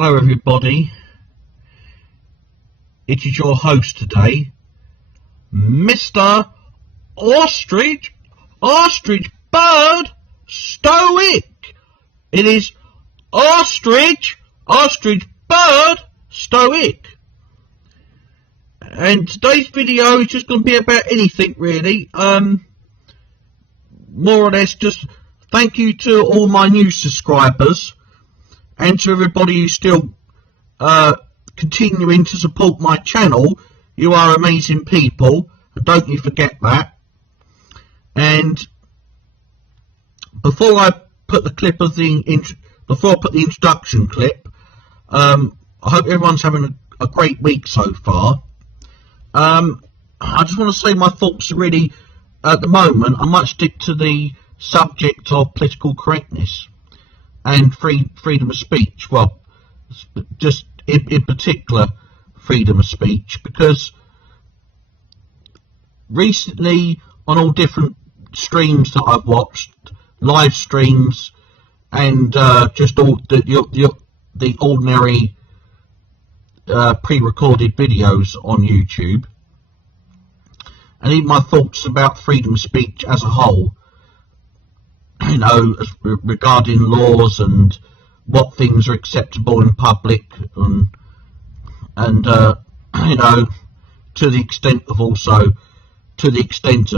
Hello everybody, it is your host today, Mr. Ostrich Bird Stoic. It is Ostrich Bird Stoic. And today's video is just going to be about anything really, more or less just thank you to all my new subscribers. And to everybody who's still continuing to support my channel, you are amazing people, and don't you forget that. And before I put the clip of the introduction clip, I hope everyone's having a great week so far. I just want to say my thoughts are really, at the moment, I might stick to the subject of political correctness and freedom of speech. Well, just in particular freedom of speech, because recently on all different streams that I've watched, live streams and just all the ordinary pre-recorded videos on YouTube, and even my thoughts about freedom of speech as a whole, you know, regarding laws and what things are acceptable in public, and you know, to the extent of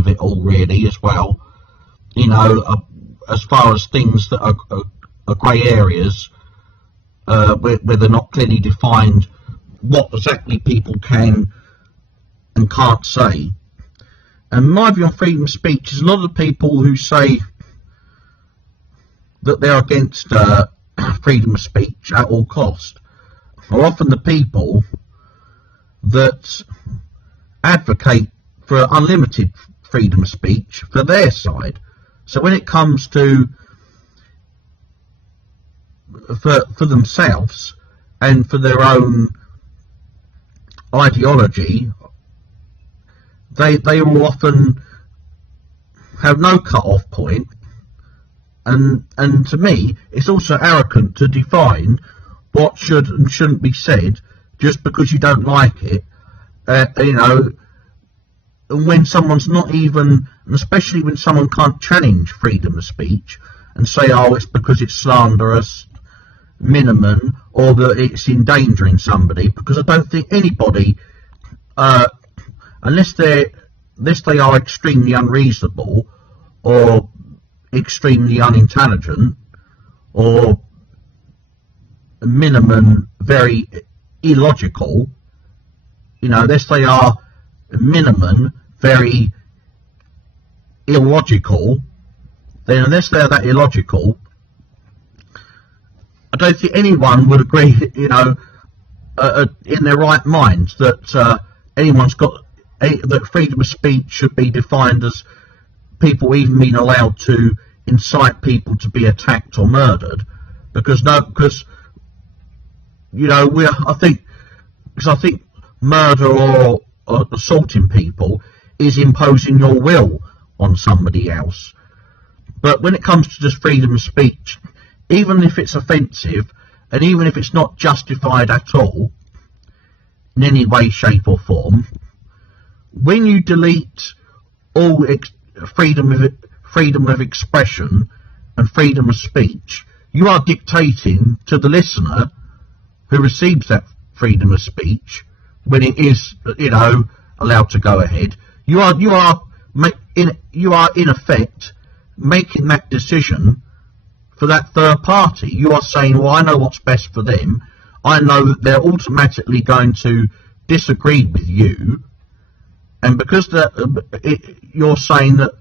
it all really as well, you know, as far as things that are grey areas, where they're not clearly defined what exactly people can and can't say. And my view on freedom of speech is a lot of the people who say that they're against freedom of speech at all cost are often the people that advocate for unlimited freedom of speech for their side. So when it comes to for themselves and for their own ideology, they will often have no cut-off point. And to me, it's also arrogant to define what should and shouldn't be said just because you don't like it. You know, when someone's not even, and especially when someone can't challenge freedom of speech and say, oh, it's because it's slanderous, minimum, or that it's endangering somebody, because I don't think anybody, unless they are extremely unreasonable or extremely unintelligent, or minimum very illogical, you know, unless they are minimum very illogical, then unless they're that illogical, I don't think anyone would agree, you know, in their right minds that anyone's got that freedom of speech should be defined as people even being allowed to incite people to be attacked or murdered, because you know, I think murder or assaulting people is imposing your will on somebody else. But when it comes to just freedom of speech, even if it's offensive and even if it's not justified at all in any way, shape or form, when you delete all freedom of expression and freedom of speech, you are dictating to the listener who receives that freedom of speech, when it is, you know, allowed to go ahead. You are in effect making that decision for that third party. You are saying, well, I know what's best for them. I know that they're automatically going to disagree with you, and because you're saying that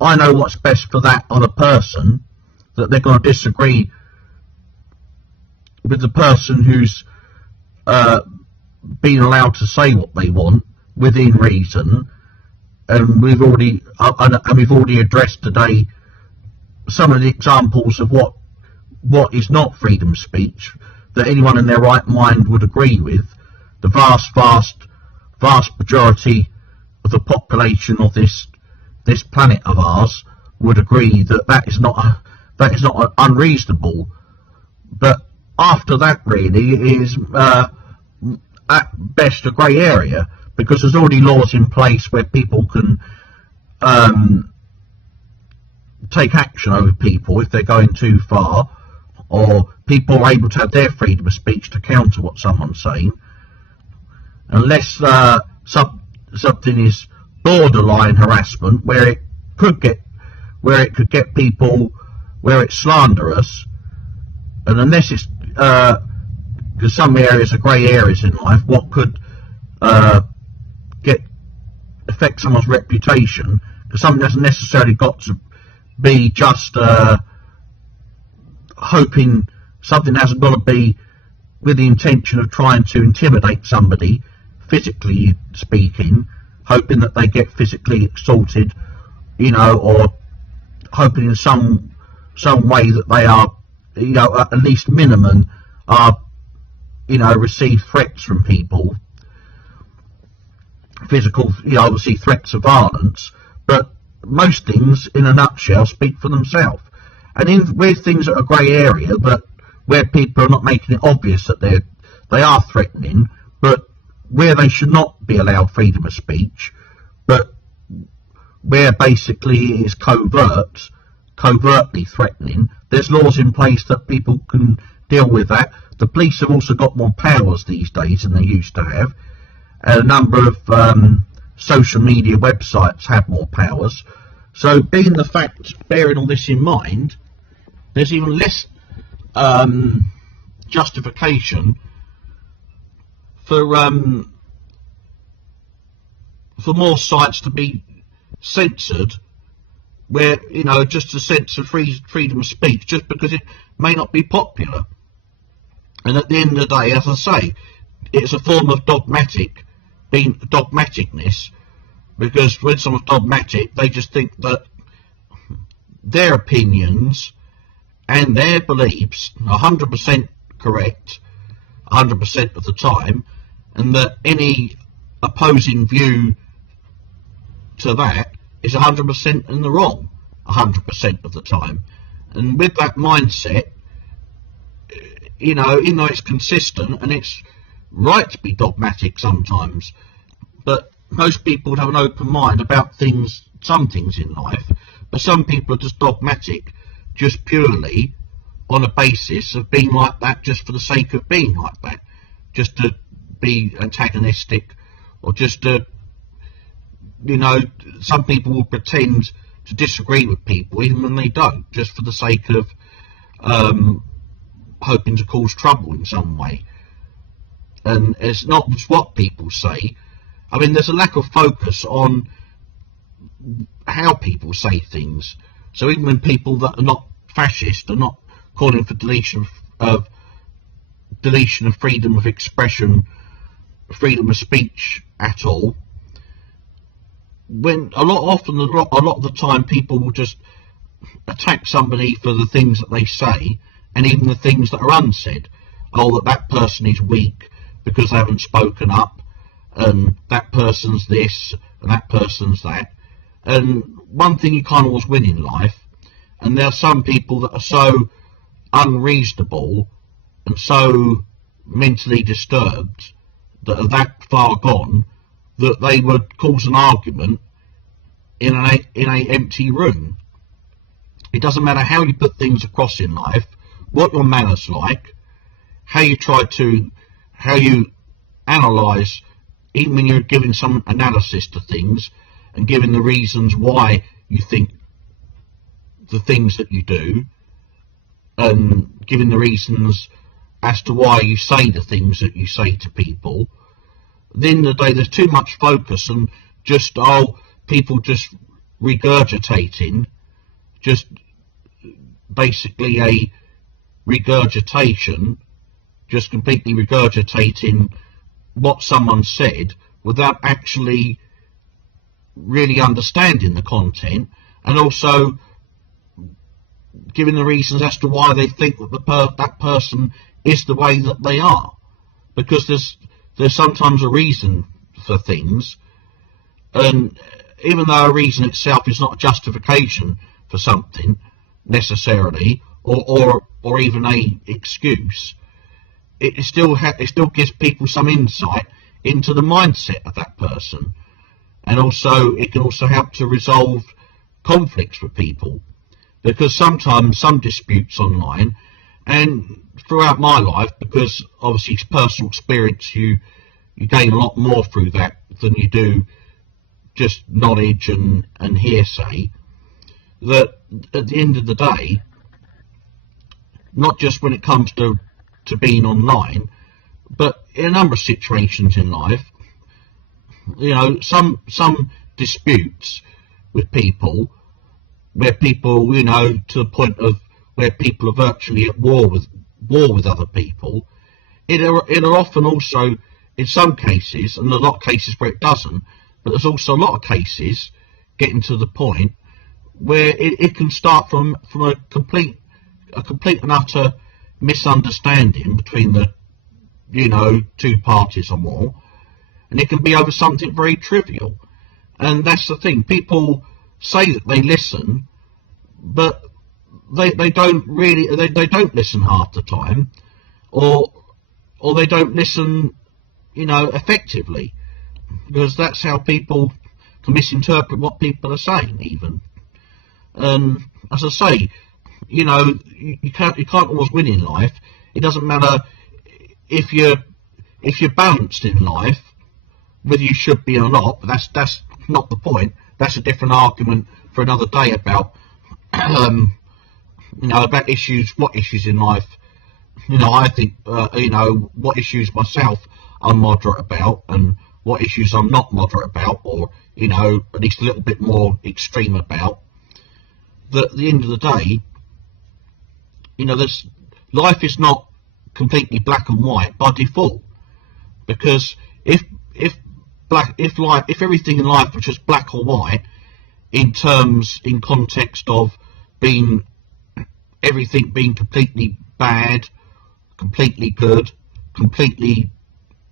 I know what's best for that other person, that they're going to disagree with the person who's been allowed to say what they want within reason. And we've already addressed today some of the examples of what is not freedom of speech that anyone in their right mind would agree with. The vast majority of the population of this planet of ours would agree that that is not unreasonable. But after that really is at best a grey area, because there's already laws in place where people can take action over people if they're going too far, or people are able to have their freedom of speech to counter what someone's saying, unless something is borderline harassment where it could get people where it's slanderous, and unless it's because some areas are grey areas in life, what could affect someone's reputation, because something hasn't necessarily got to be just hoping, something hasn't got to be with the intention of trying to intimidate somebody, physically speaking, hoping that they get physically assaulted, or hoping in some way that they are, at least minimum, are, receive threats from people, physical, obviously threats of violence, but most things, in a nutshell, speak for themselves. And where things are a grey area, but where people are not making it obvious that they are threatening, but where they should not be allowed freedom of speech, but where basically it is covertly threatening, there's laws in place that people can deal with that. The police have also got more powers these days than they used to have. A number of social media websites have more powers. So bearing all this in mind, there's even less justification for more sites to be censored, where just to censor freedom of speech just because it may not be popular. And at the end of the day, as I say, it's a form of dogmaticness, because when someone's dogmatic, they just think that their opinions and their beliefs are 100% correct 100% of the time, and that any opposing view to that is 100% in the wrong 100% of the time. And with that mindset, even though it's consistent and it's right to be dogmatic sometimes, but most people have an open mind about some things in life, but some people are just dogmatic just purely on a basis of being like that just for the sake of being like that, just to be antagonistic, or just to, some people will pretend to disagree with people even when they don't, just for the sake of hoping to cause trouble in some way. And it's not just what people say. I mean, there's a lack of focus on how people say things. So even when people that are not fascist are not calling for deletion of freedom of expression, freedom of speech at all, when a lot of the time people will just attack somebody for the things that they say, and even the things that are unsaid. Oh, that person is weak because they haven't spoken up, and that person's this and that person's that. And one thing you can't always win in life, and there are some people that are so unreasonable and so mentally disturbed that are that far gone that they would cause an argument in a empty room. It doesn't matter how you put things across in life, what your manners like, how you analyse, even when you're giving some analysis to things and giving the reasons why you think the things that you do, and giving the reasons as to why you say the things that you say to people. At the end of the day, there's too much focus on just people just regurgitating, just basically a regurgitation, just completely regurgitating what someone said without actually really understanding the content, and also giving the reasons as to why they think that that person is the way that they are. Because there's sometimes a reason for things, and even though a reason itself is not a justification for something necessarily, or even a excuse, it still gives people some insight into the mindset of that person, and also it can also help to resolve conflicts with people, because sometimes some disputes online, and throughout my life, because obviously it's personal experience, you gain a lot more through that than you do just knowledge and hearsay, that at the end of the day, not just when it comes to being online, but in a number of situations in life, you know, some disputes with people, where people, you know, to the point of where people are virtually at war with other people, it'll often also, in some cases, and a lot of cases where it doesn't, but there's also a lot of cases getting to the point where it can start from a complete and utter misunderstanding between the, you know, two parties or more, and it can be over something very trivial. And that's the thing, people say that they listen, but they don't really, they don't listen half the time, or they don't listen, you know, effectively, because that's how people can misinterpret what people are saying even. And as I say, you know, you can't always win in life. It doesn't matter if you're balanced in life, whether you should be or not. But that's not the point. That's a different argument for another day about you know, about issues, what issues in life. You know, I think you know, what issues myself I'm moderate about, and what issues I'm not moderate about, or, you know, at least a little bit more extreme about. That at the end of the day, you know, life is not completely black and white by default, because if everything in life was just black or white in context of everything being completely bad, completely good, completely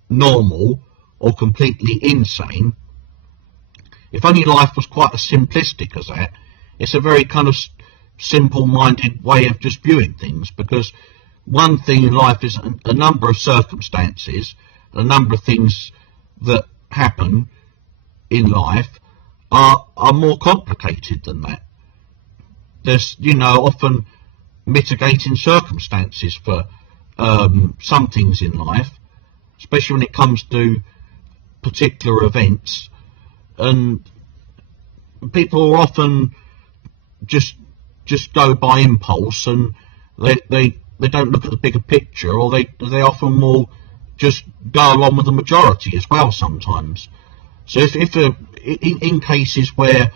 normal, or completely insane, if only life was quite as simplistic as that. It's a very kind of simple-minded way of just viewing things, because one thing in life is a number of circumstances, a number of things that happen in life are more complicated than that. There's, you know, often mitigating circumstances for some things in life, especially when it comes to particular events, and people are often just go by impulse, and they don't look at the bigger picture, or they often will just go along with the majority as well sometimes. So if in cases where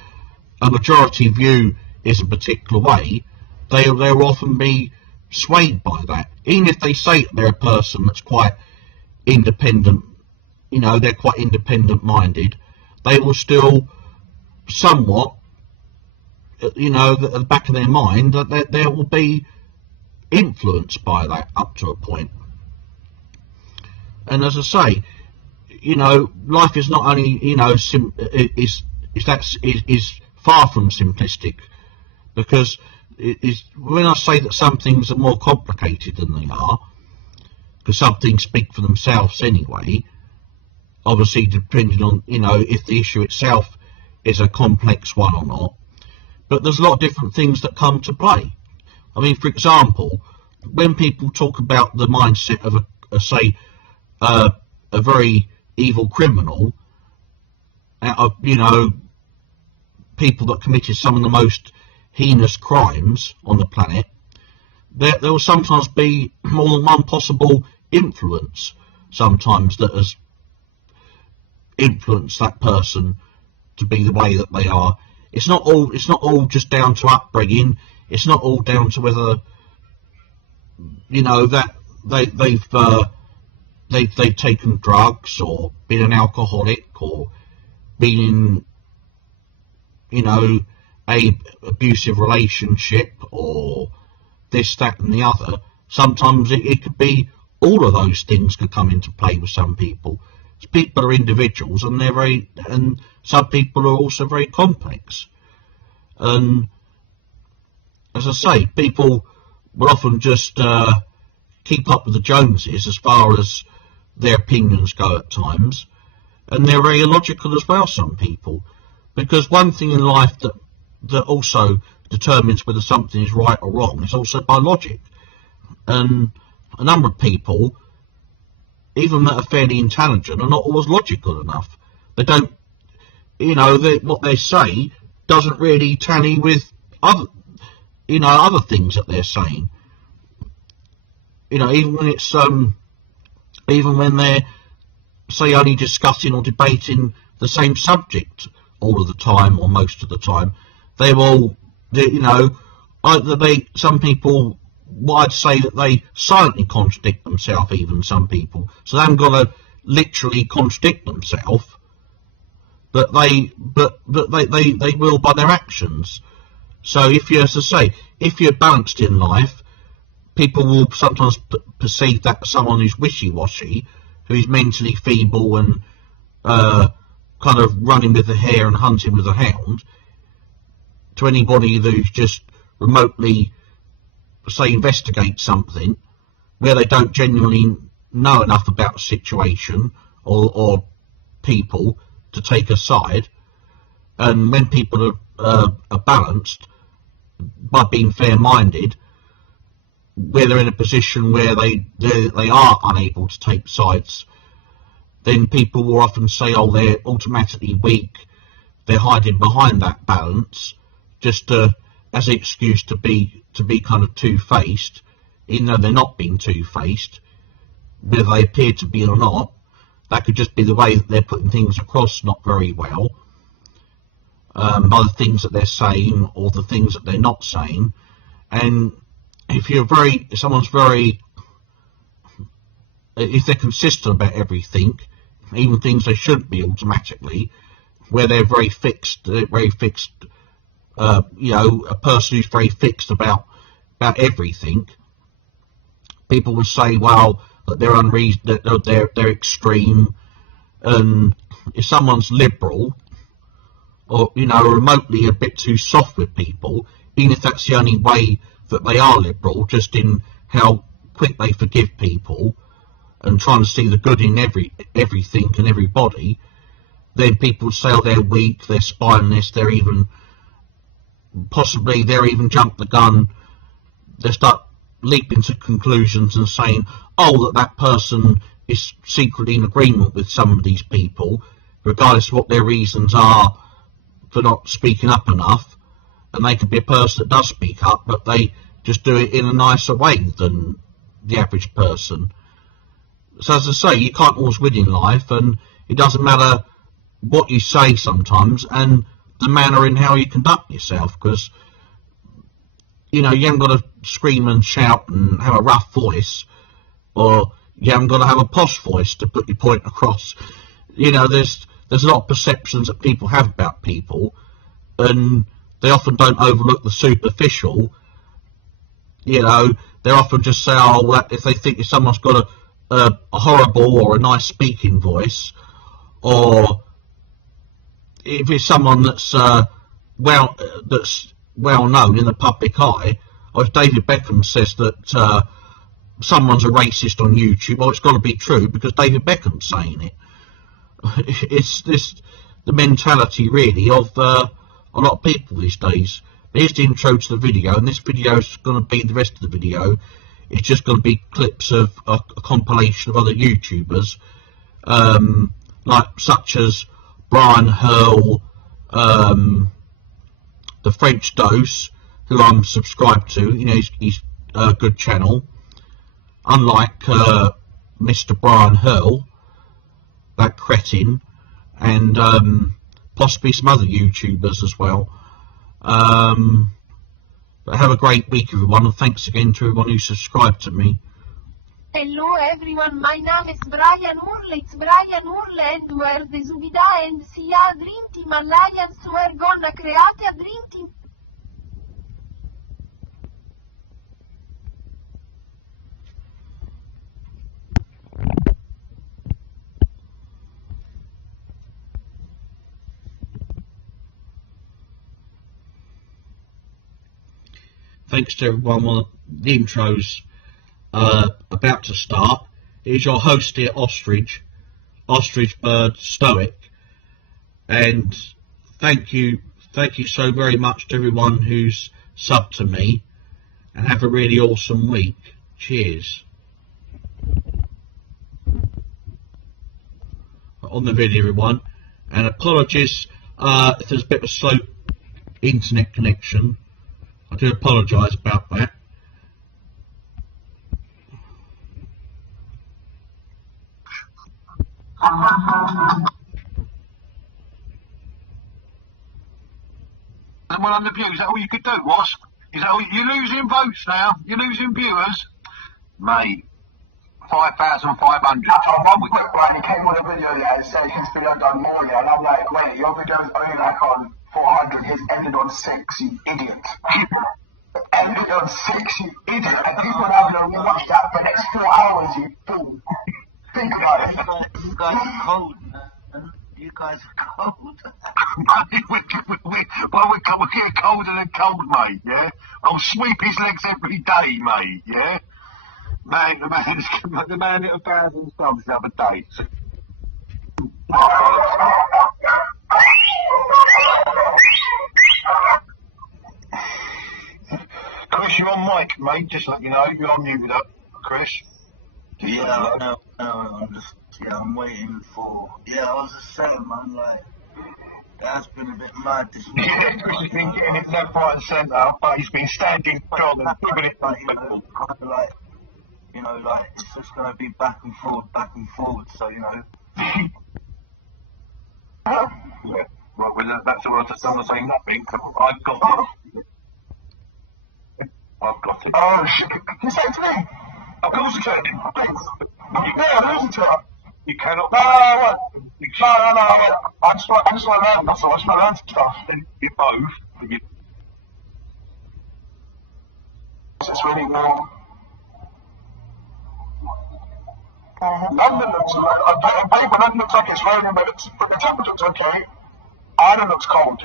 a majority view is a particular way, they'll often be swayed by that, even if they say they're a person that's quite independent, you know, they're quite independent minded, they will still somewhat, you know, at the back of their mind, that they will be influenced by that up to a point. And as I say, you know, life is not only, you know, is far from simplistic, because when I say that some things are more complicated than they are, because some things speak for themselves anyway, obviously depending on, you know, if the issue itself is a complex one or not. But there's a lot of different things that come to play. I mean, for example, when people talk about the mindset of a very evil criminal, out of, you know, people that committed some of the most heinous crimes on the planet, there will sometimes be more than one possible influence sometimes that has influenced that person to be the way that they are. It's not all just down to upbringing. It's not all down to whether, you know, that they've taken drugs, or been an alcoholic, or been in, you know, a abusive relationship, or this, that and the other. Sometimes it could be all of those things could come into play with some people. People are individuals, and and some people are also very complex. And as I say, people will often just keep up with the Joneses as far as their opinions go at times, and they're very illogical as well, some people, because one thing in life that also determines whether something is right or wrong is also by logic. And a number of people, even that are fairly intelligent, are not always logical enough. They don't, what they say doesn't really tally with other things that they're saying. Even when it's even when they're, say, only discussing or debating the same subject all of the time or most of the time, some people, I'd say that they silently contradict themselves, even some people. So they haven't got to literally contradict themselves, but they will by their actions. So if you're, as I say, if you're balanced in life, people will sometimes perceive that as someone who's wishy-washy, who's mentally feeble and kind of running with the hare and hunting with the hound, to anybody who's just remotely, say, investigate something where they don't genuinely know enough about the situation or people to take a side. And when people are balanced by being fair-minded, where they're in a position where they are unable to take sides, then people will often say, oh, they're automatically weak, they're hiding behind that balance just as an excuse to be kind of two-faced, even though they're not being two-faced, whether they appear to be or not. That could just be the way that they're putting things across not very well, by the things that they're saying or the things that they're not saying. And if they're consistent about everything, even things they shouldn't be automatically, where they're very fixed, a person who's very fixed about everything, people will say, well, that they're that they're extreme. And if someone's liberal or remotely a bit too soft with people, even if that's the only way that they are liberal, just in how quick they forgive people and trying to see the good in everything and everybody, then people say, oh, they're weak, they're spineless, they're even jump the gun. They start leaping to conclusions and saying, oh, that person is secretly in agreement with some of these people, regardless of what their reasons are for not speaking up enough. And they could be a person that does speak up, but they just do it in a nicer way than the average person. So as I say, you can't always win in life, and it doesn't matter what you say sometimes, and the manner in how you conduct yourself, because you haven't got to scream and shout and have a rough voice, or you haven't got to have a posh voice to put your point across. There's a lot of perceptions that people have about people, and they often don't overlook the superficial. They often just say, oh, well, if they think if someone's got a horrible or a nice speaking voice, or if it's someone that's well known in the public eye, or if David Beckham says that someone's a racist on YouTube, well, it's got to be true because David Beckham's saying it. It's the mentality really of a lot of people these days. But here's the intro to the video, and this video is going to be the rest of the video. It's just going to be clips of a compilation of other YouTubers, such as Brian Hurle, the French Dose, who I'm subscribed to. He's a good channel. Unlike Mr. Brian Hurle, that cretin, and possibly some other YouTubers as well. But have a great week, everyone, and thanks again to everyone who subscribed to me. Hello everyone, my name is Brian Hurle. It's Brian Hurle and we're the Zoubida and Sia Dream Team Alliance. We're gonna create a Dream Team. Thanks to everyone. Well, the intro's a about to start. Is your host here, Ostrich Bird Stoic, and thank you so very much to everyone who's subbed to me, and have a really awesome week. Cheers. On the video, everyone, and apologies if there's a bit of a slow internet connection. I do apologise about that. Someone on the view, is that all you could do, Wasp? Is that all you're losing votes now? You're losing viewers? Mate, 5,500. We came on a video there and said his video done more there, and I'm like, wait, your video's only like on 400, his ended on 6, you idiot. Ended on 6, you idiot. And people are now going to watch that for the next 4 hours, you fool. Think about it. You guys are cold, man. You guys are cold. We're getting colder than cold, mate, yeah? I'll sweep his legs every day, mate, yeah? Man, the man hit 1,000 subs the other day. So... Chris, you're on mic, mate, just like you know. You're on mute up, Chris. Yeah, no, I'm waiting for... Yeah, I was just saying, man, like, that's been a bit mad this week. Yeah, Chris has been getting it left, right and centre, but he's been standing strong and giving it like, it's just going to be back and forward, so, you know. Yeah, right, well, that's all I'm saying nothing, I've got it. I've got it. Oh, shit. You say it to me? Of course you can. Yeah, listen to her. You cannot. No, I just want to learn. That's all. I just want to learn stuff. You both. It's really wrong. London looks like, on paper, London looks like it's raining, but the temperature's okay. Ireland looks cold.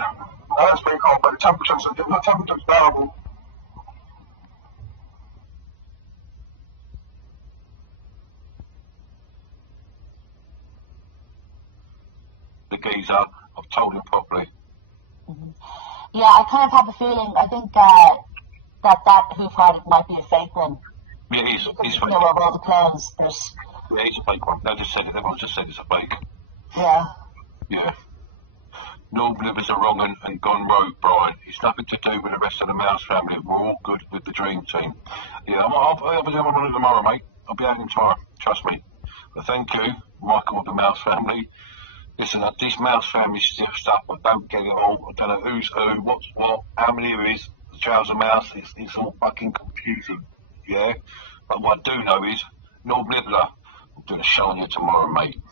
Ireland's pretty cold, but the temperature's bearable. The geezer, I've told him properly. Yeah, I kind of have a feeling. I think that Who've Heard It might be a fake one. Yeah, he's fake. You know, of all the clowns, there's... Yeah, he's a fake one. They just said it. Everyone just said it's a fake. Yeah. Yeah. No livers are wrong and gone rogue, Brian. It's nothing to do with the rest of the Mouse family. We're all good with the dream team. Yeah, I'll be able to do it tomorrow, mate. I'll be having tomorrow. Trust me. But thank you, Michael of the Mouse family. Listen, this Mouse family stuff, I don't get it all. I don't know who's who, what's what, how many there is, the trouser mouse, it's all fucking confusing, yeah? But what I do know is, Norm Nibbler, I'm doing a show on you tomorrow, mate.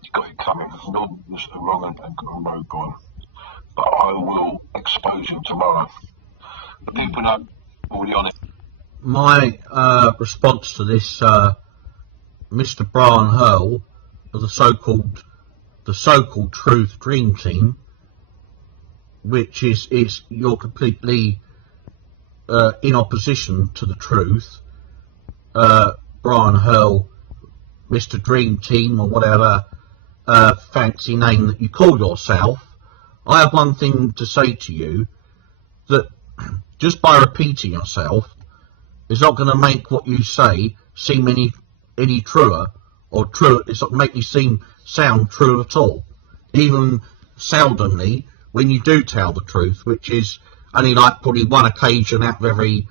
He's got it coming. Norm was wrong and rogue on. But I will expose him tomorrow. The people know already on it. My response to this, Mr. Brian Hurle of the so-called Truth Dream Team, which is you're completely in opposition to the truth. Brian Hurle, Mr. Dream Team, or whatever fancy name that you call yourself, I have one thing to say to you, that just by repeating yourself is not going to make what you say seem any truer, or true. It's not going to make you sound true at all, even seldomly when you do tell the truth, which is only like probably one occasion out of every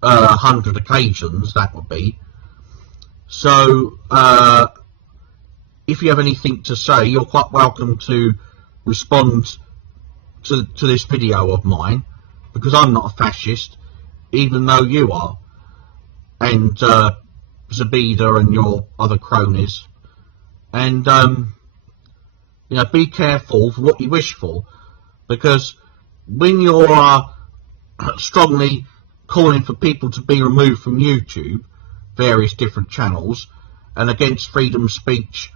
100 occasions, that would be. So if you have anything to say, you're quite welcome to respond to this video of mine, because I'm not a fascist, even though you are, and Zoubida and your other cronies. And you know, be careful for what you wish for, because when you're strongly calling for people to be removed from YouTube, various different channels, and against freedom of speech,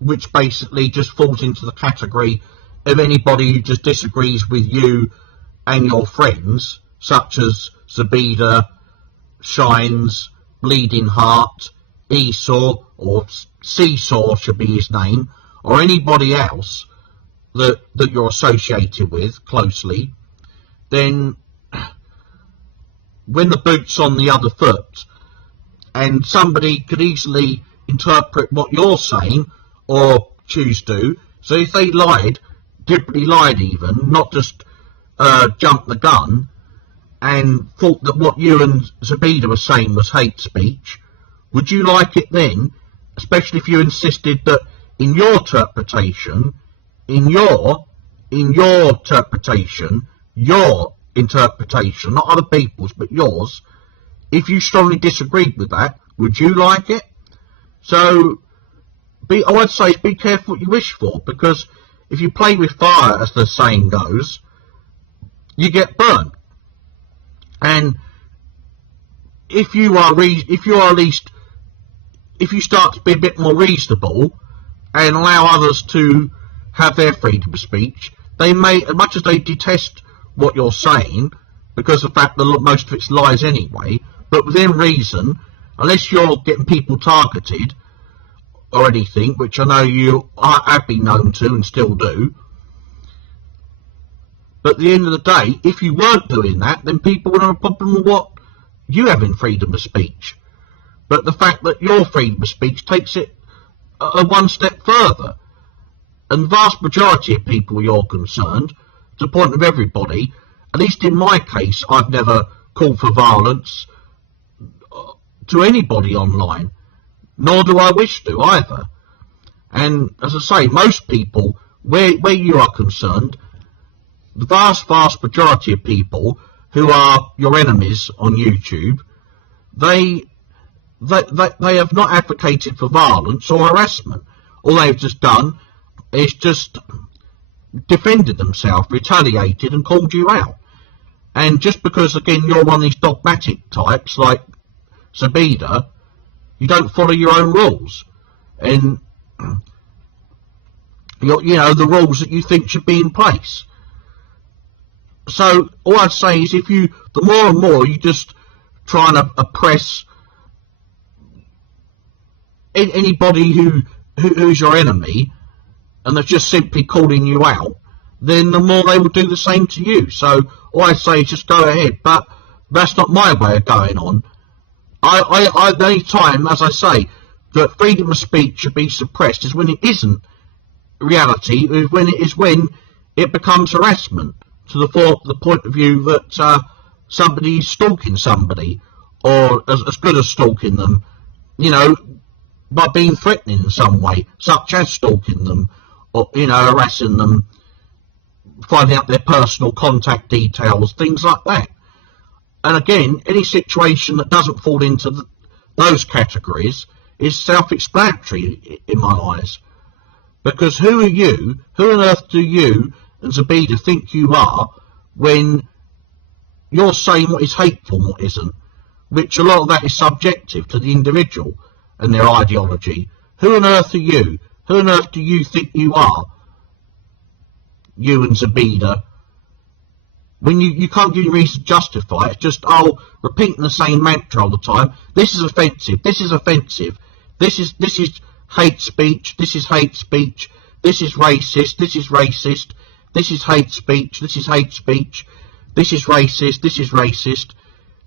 which basically just falls into the category of anybody who just disagrees with you and your friends, such as Zoubida, Shines, Bleeding Heart, Esau, or Seesaw should be his name, or anybody else that you're associated with closely, then when the boot's on the other foot, and somebody could easily interpret what you're saying, or choose to, so if they lied, deliberately lied even, not just jumped the gun, and thought that what you and Zoubida were saying was hate speech, would you like it then, especially if you insisted that in your interpretation, not other people's, but yours, if you strongly disagreed with that, would you like it? So, I would say be careful what you wish for, because if you play with fire, as the saying goes, you get burned. And if you start to be a bit more reasonable and allow others to have their freedom of speech, they may, as much as they detest what you're saying, because of the fact that most of it's lies anyway, but within reason, unless you're getting people targeted or anything, which I know you have been known to and still do. But at the end of the day, if you weren't doing that, then people would have a problem with what you have in freedom of speech. But the fact that your freedom of speech takes it one step further. And the vast majority of people you're concerned, to the point of everybody, at least in my case, I've never called for violence to anybody online, nor do I wish to either. And as I say, most people, where you are concerned, the vast majority of people who are your enemies on YouTube, they have not advocated for violence or harassment. All they've just done is just defended themselves, retaliated, and called you out. And just because, again, you're one of these dogmatic types like Zoubida, you don't follow your own rules, and the rules that you think should be in place. So all I'd say is, the more and more you just try and oppress anybody who's your enemy, and they're just simply calling you out, then the more they will do the same to you. So all I say is just go ahead, but that's not my way of going on. The only time, as I say, that freedom of speech should be suppressed is when it isn't reality, when it becomes harassment, to the point of view that somebody's stalking somebody, or as good as stalking them, by being threatening in some way, such as stalking them, or harassing them, finding out their personal contact details, things like that. And again, any situation that doesn't fall into those categories is self-explanatory in my eyes. Because who are you? Who on earth do you and Zoubida think you are when you're saying what is hateful and what isn't? Which a lot of that is subjective to the individual and their ideology. Who on earth are you? Who on earth do you think you are? You and Zoubida. When you can't give any reason to justify it, it's just, repeating the same mantra all the time. This is offensive, this is offensive, this is hate speech, this is hate speech, this is racist, this is racist, this is hate speech, this is hate speech, this is racist, this is racist,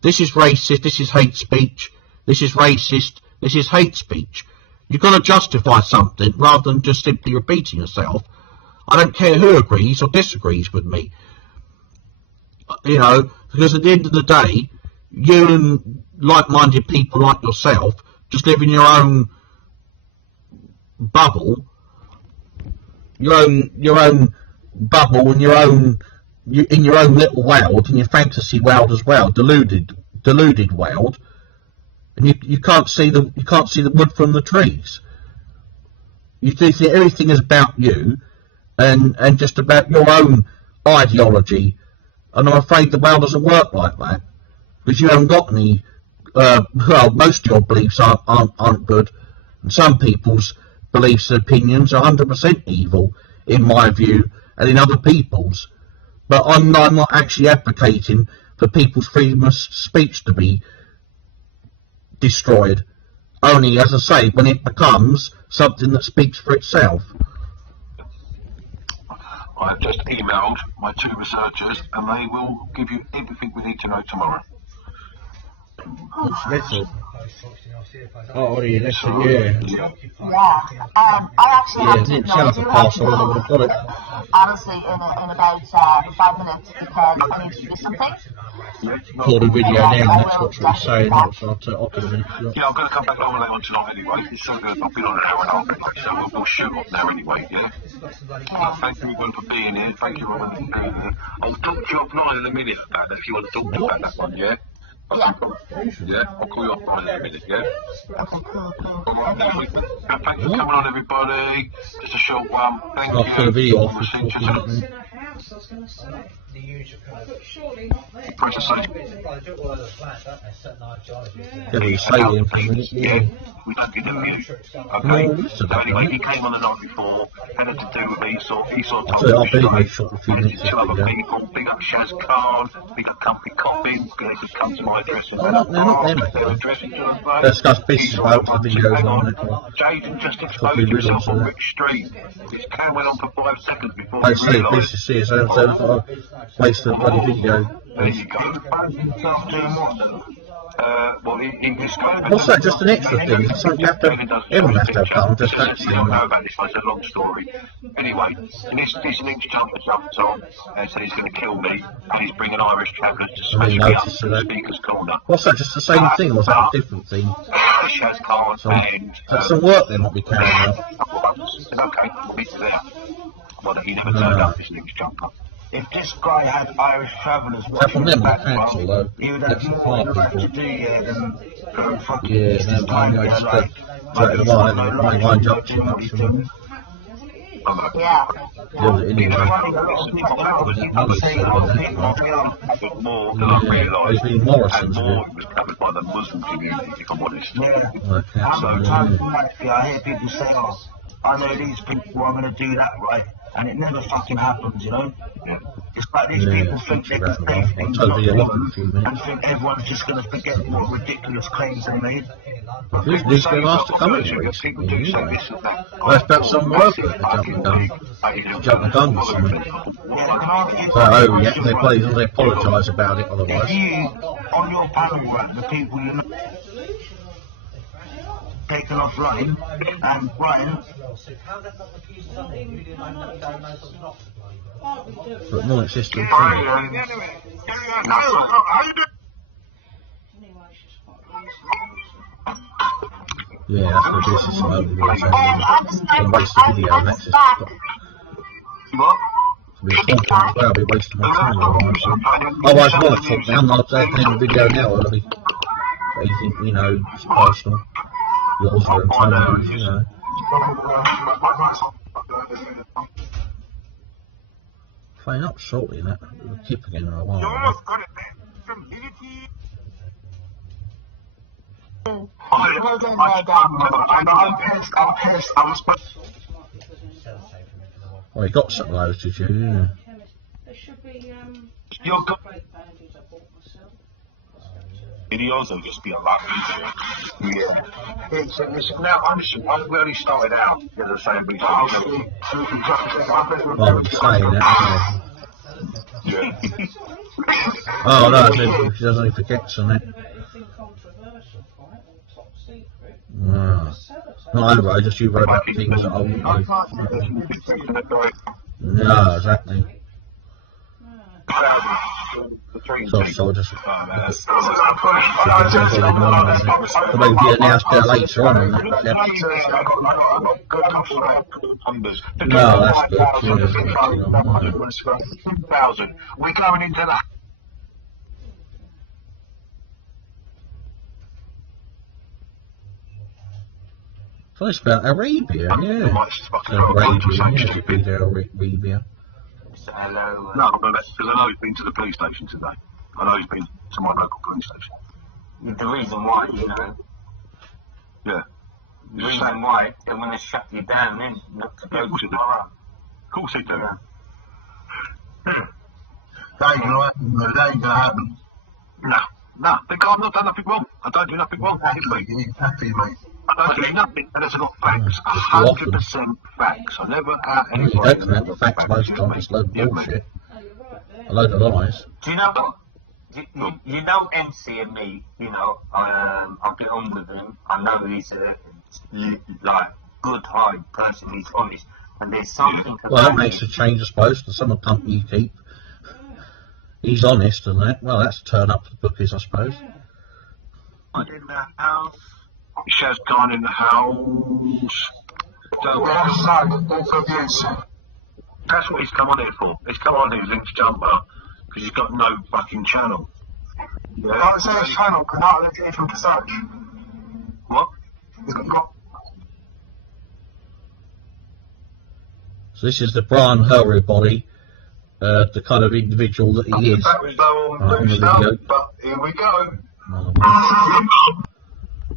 this is racist, this is hate speech, this is racist, this is hate speech. You've got to justify something rather than just simply repeating yourself. I don't care who agrees or disagrees with me. Because at the end of the day, you and like-minded people like yourself just live in your own bubble, your own bubble, and in your own little world, in your fantasy world as well, deluded world, and you can't see the wood from the trees. You think that everything is about you, and just about your own ideology. And I'm afraid the world doesn't work like that, because you haven't got any. Most of your beliefs aren't good, and some people's beliefs and opinions are 100% evil, in my view, and in other people's. But I'm not actually advocating for people's freedom of speech to be destroyed. Only, as I say, when it becomes something that speaks for itself. I have just emailed my 2 researchers and they will give you everything we need to know tomorrow. That's it. Oh, yeah, that's it, yeah. I actually have to Shut up, parcel, I would have got it. honestly in about 5 minutes because I need to do something. Record a video now, and that's what you're saying. I'll put it in. Yeah, I'm going to come back on later on tonight anyway. It's so good. I've been on an hour and a half anyway, so we'll shoot off now anyway, yeah? Thank you everyone for being here. Thank you everyone for being here. I'll talk to you offline in a minute about that if you want to talk about that one, yeah? Okay, cool. Yeah, I'll call you offline in a minute, yeah? Alright, thanks for coming on, everybody. Just a short one. Thank I'll put a video off. Press the same. Yeah, we say him for a minute, yeah. We don't get them here. Okay. So anyway, he came on the night before, had to do with me, he saw I'll bet he made short a few minutes to after other that. people, big up Shaz Khan, big up Company Coffin, they could come to my address and their address in John's Road. Let's discuss business about the videos on it. Jaden just exposed himself on Rick Street. This cam went on for 5 seconds before I he say realised. business here, so I've got to waste the bloody video. There you go. Well, he described What's that, just an extra thing? It's something you have to, everyone has to have done, just that I don't know about this one, it's a long story. Anyway, and this next jumper jumped on and said he's going to kill me, and he's bringing Irish trappers to smash me up noticed in the that. speaker's corner. What's that, just the same thing, or was that a different thing? Shaz Khan and... That's some work they might be carrying out. Okay, we'll be there. Well, he never turned up, this next jumper. If this guy had Irish travellers That's from watching them, his the council, though. he would have That's the part nothing people. to do yet and go fucking Yeah, waste his no, time no, there, it's like, Right, the line, the line up too doing what much. he's doing. Yeah. Anyway, there's been Morrison's and of more it. was covered by the Muslim community, if I'm honest. Like Sometimes council, I hear people say, oh, I know these people are going to do that, right? And it never fucking happens, you know? It's like these people think they can say things I'll not tell you what, in a wrong few minutes. and think everyone's just going to forget what ridiculous claims they made. Who's been asked to come in recently, anyway? That's about some work that they jumped the gun or something. So, oh, yeah, they apologise about it If otherwise. you, on your panel, right, the people you know, taken offline and Brian, But non-existent thing. Yeah, that's what this is over here. So, waste the video, and that's just I'll be wasting my time otherwise. Otherwise, what I talk now, I'm not taking the video now, I'll be anything, you know, it's personal. Yours are timelines, you know. Playing up shortly in that. We'll keep again in a while. Well, you got some of those, did you? Yeah. There should be Videos will just be a lot easier. Yeah. It's now, honestly, we only started out, as I say, but Well, I'm saying that, yeah. oh, no, I said, she doesn't forget on it. anything controversial, right? Top secret. No. Not I wrote, just you wrote about things that I wouldn't know. No, exactly. So just maybe be announced there later on. And that, no, that's good. We're going into that. So it's about Arabia, yeah. Arabia, yeah, be there, Arabia. No, because I know he's been to the police station today. I know he's been to my local police station. The reason why, you know, Yeah. the reason why they want to shut you down then, not to go to the Of course he do. That ain't gonna happen. No, they can't, not done nothing wrong. I don't do nothing wrong, mate. Exactly, mate. I don't do nothing unless I've got facts. 100% facts. I never out You anybody. don't come out with facts most of the time, it's a load of bullshit. A load of lies. Do you know what? You know MC and me, you know, I get on with him. I know he's a like good, hard person. He's honest, and there's something. Well, that makes a change, I suppose, to some of the company you keep. He's honest and that. Well, that's a turn up to the bookies, I suppose. In the house. Shaz gone in the house. That's what he's come on here for. He's come on here, Link's jumper, because he's got no fucking channel. Yeah. I don't say his channel, because I don't get from Passage. What? He's got no. So this is the Brian Hurle body, the kind of individual that he is. That was on the video. But here we go.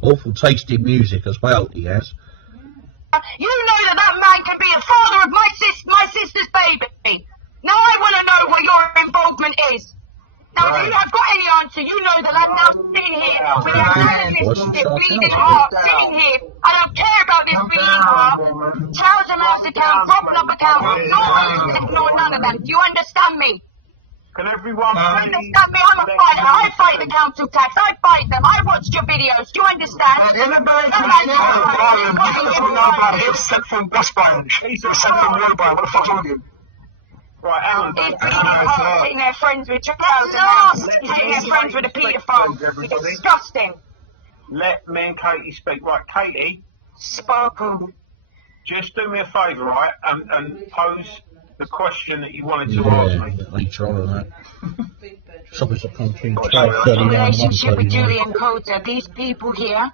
Awful tasty music as well, he has. You know that man can be the father of my sister's baby. Now I want to know what your involvement is. Now, if you have got any answer, you know that I'm not sitting here with a television, bleeding heart, sitting here. I don't care about this bleeding heart. Trouser lost account, propped up account, no one, no none of that. Do you understand me? Can everyone You understand me? I'm a fighter. I fight the council tax. I fight them. I watched your videos. Do you understand? He's sent from West Branch. He's sent from West Branch. What the fuck's wrong with him? Right, Alan, He's sitting there friends with Charles and he's sitting there friends with a paedophile. It's disgusting. let me and Katie speak. Right, Katie, Sparkle. just do me a favour, right, and pose the question that you wanted to ask me. Yeah, later on that. Something's up country, In 12:39, relationship with 1:39. Julian Coulter, these people here,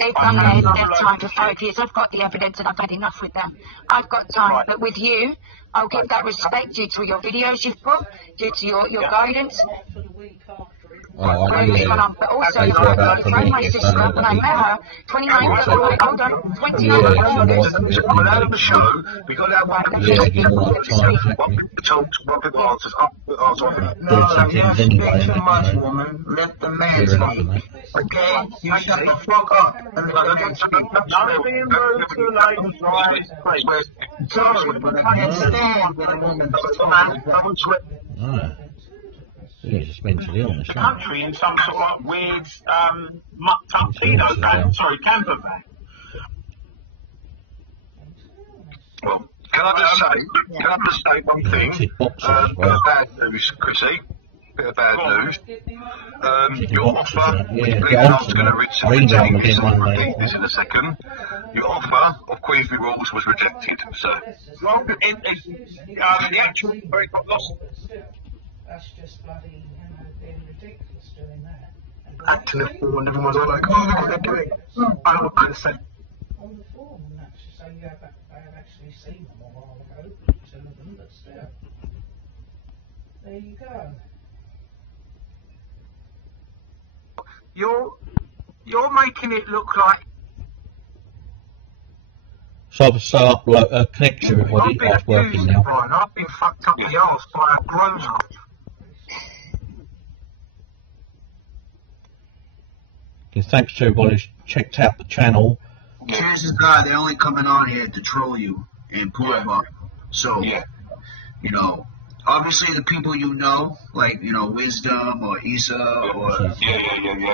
they've done their time for 5 years. I've got the evidence and I've had enough with them. I've got time, but with you, I'll give that respect due to your videos you've put, due to your guidance. Oh, I know, yeah. But also, They thought about I found my it, sister when I met her, 29 February, hold on, 29 February. We got that one. Yeah, give them a lot of time, exactly. What people answers Doing some things anyway, and that, you know, Let the clear man it up speak. and that. Okay? You shut the fuck up. And let the man speak. None being rude to ladies, right? Sorry, but I can't stand when a woman does that. Ah. Yeah, he's just mentally ill, isn't he? Country in some sort of weird, mucked up camper van. Well, can I just say one thing? Tick boxes as Bit well. of bad news, Chrissy. Bit of bad news. Your offer, Yeah, believe get I on was to going to that. reach Read 17 on again years one I'll day. repeat this in a second. Your offer of Queensbury Rules was rejected, so the actual very lost. That's just bloody, being ridiculous doing that. And Acting a fool and everyone's all like, oh, look what they're doing. I don't know what to say. on the form, and actually say I have actually seen them a while ago, two of them, but still. There you go. You're making it look like So I've set up like, a connection with everybody. I've been That's working abused, now. Brian. I've been fucked up the arse by a grown up. Okay, thanks to everybody who's checked out the channel. Chances are they're only coming on here to troll you and pull them up. So, you know, obviously the people you know, like, you know, Wisdom or Isa or Yeah.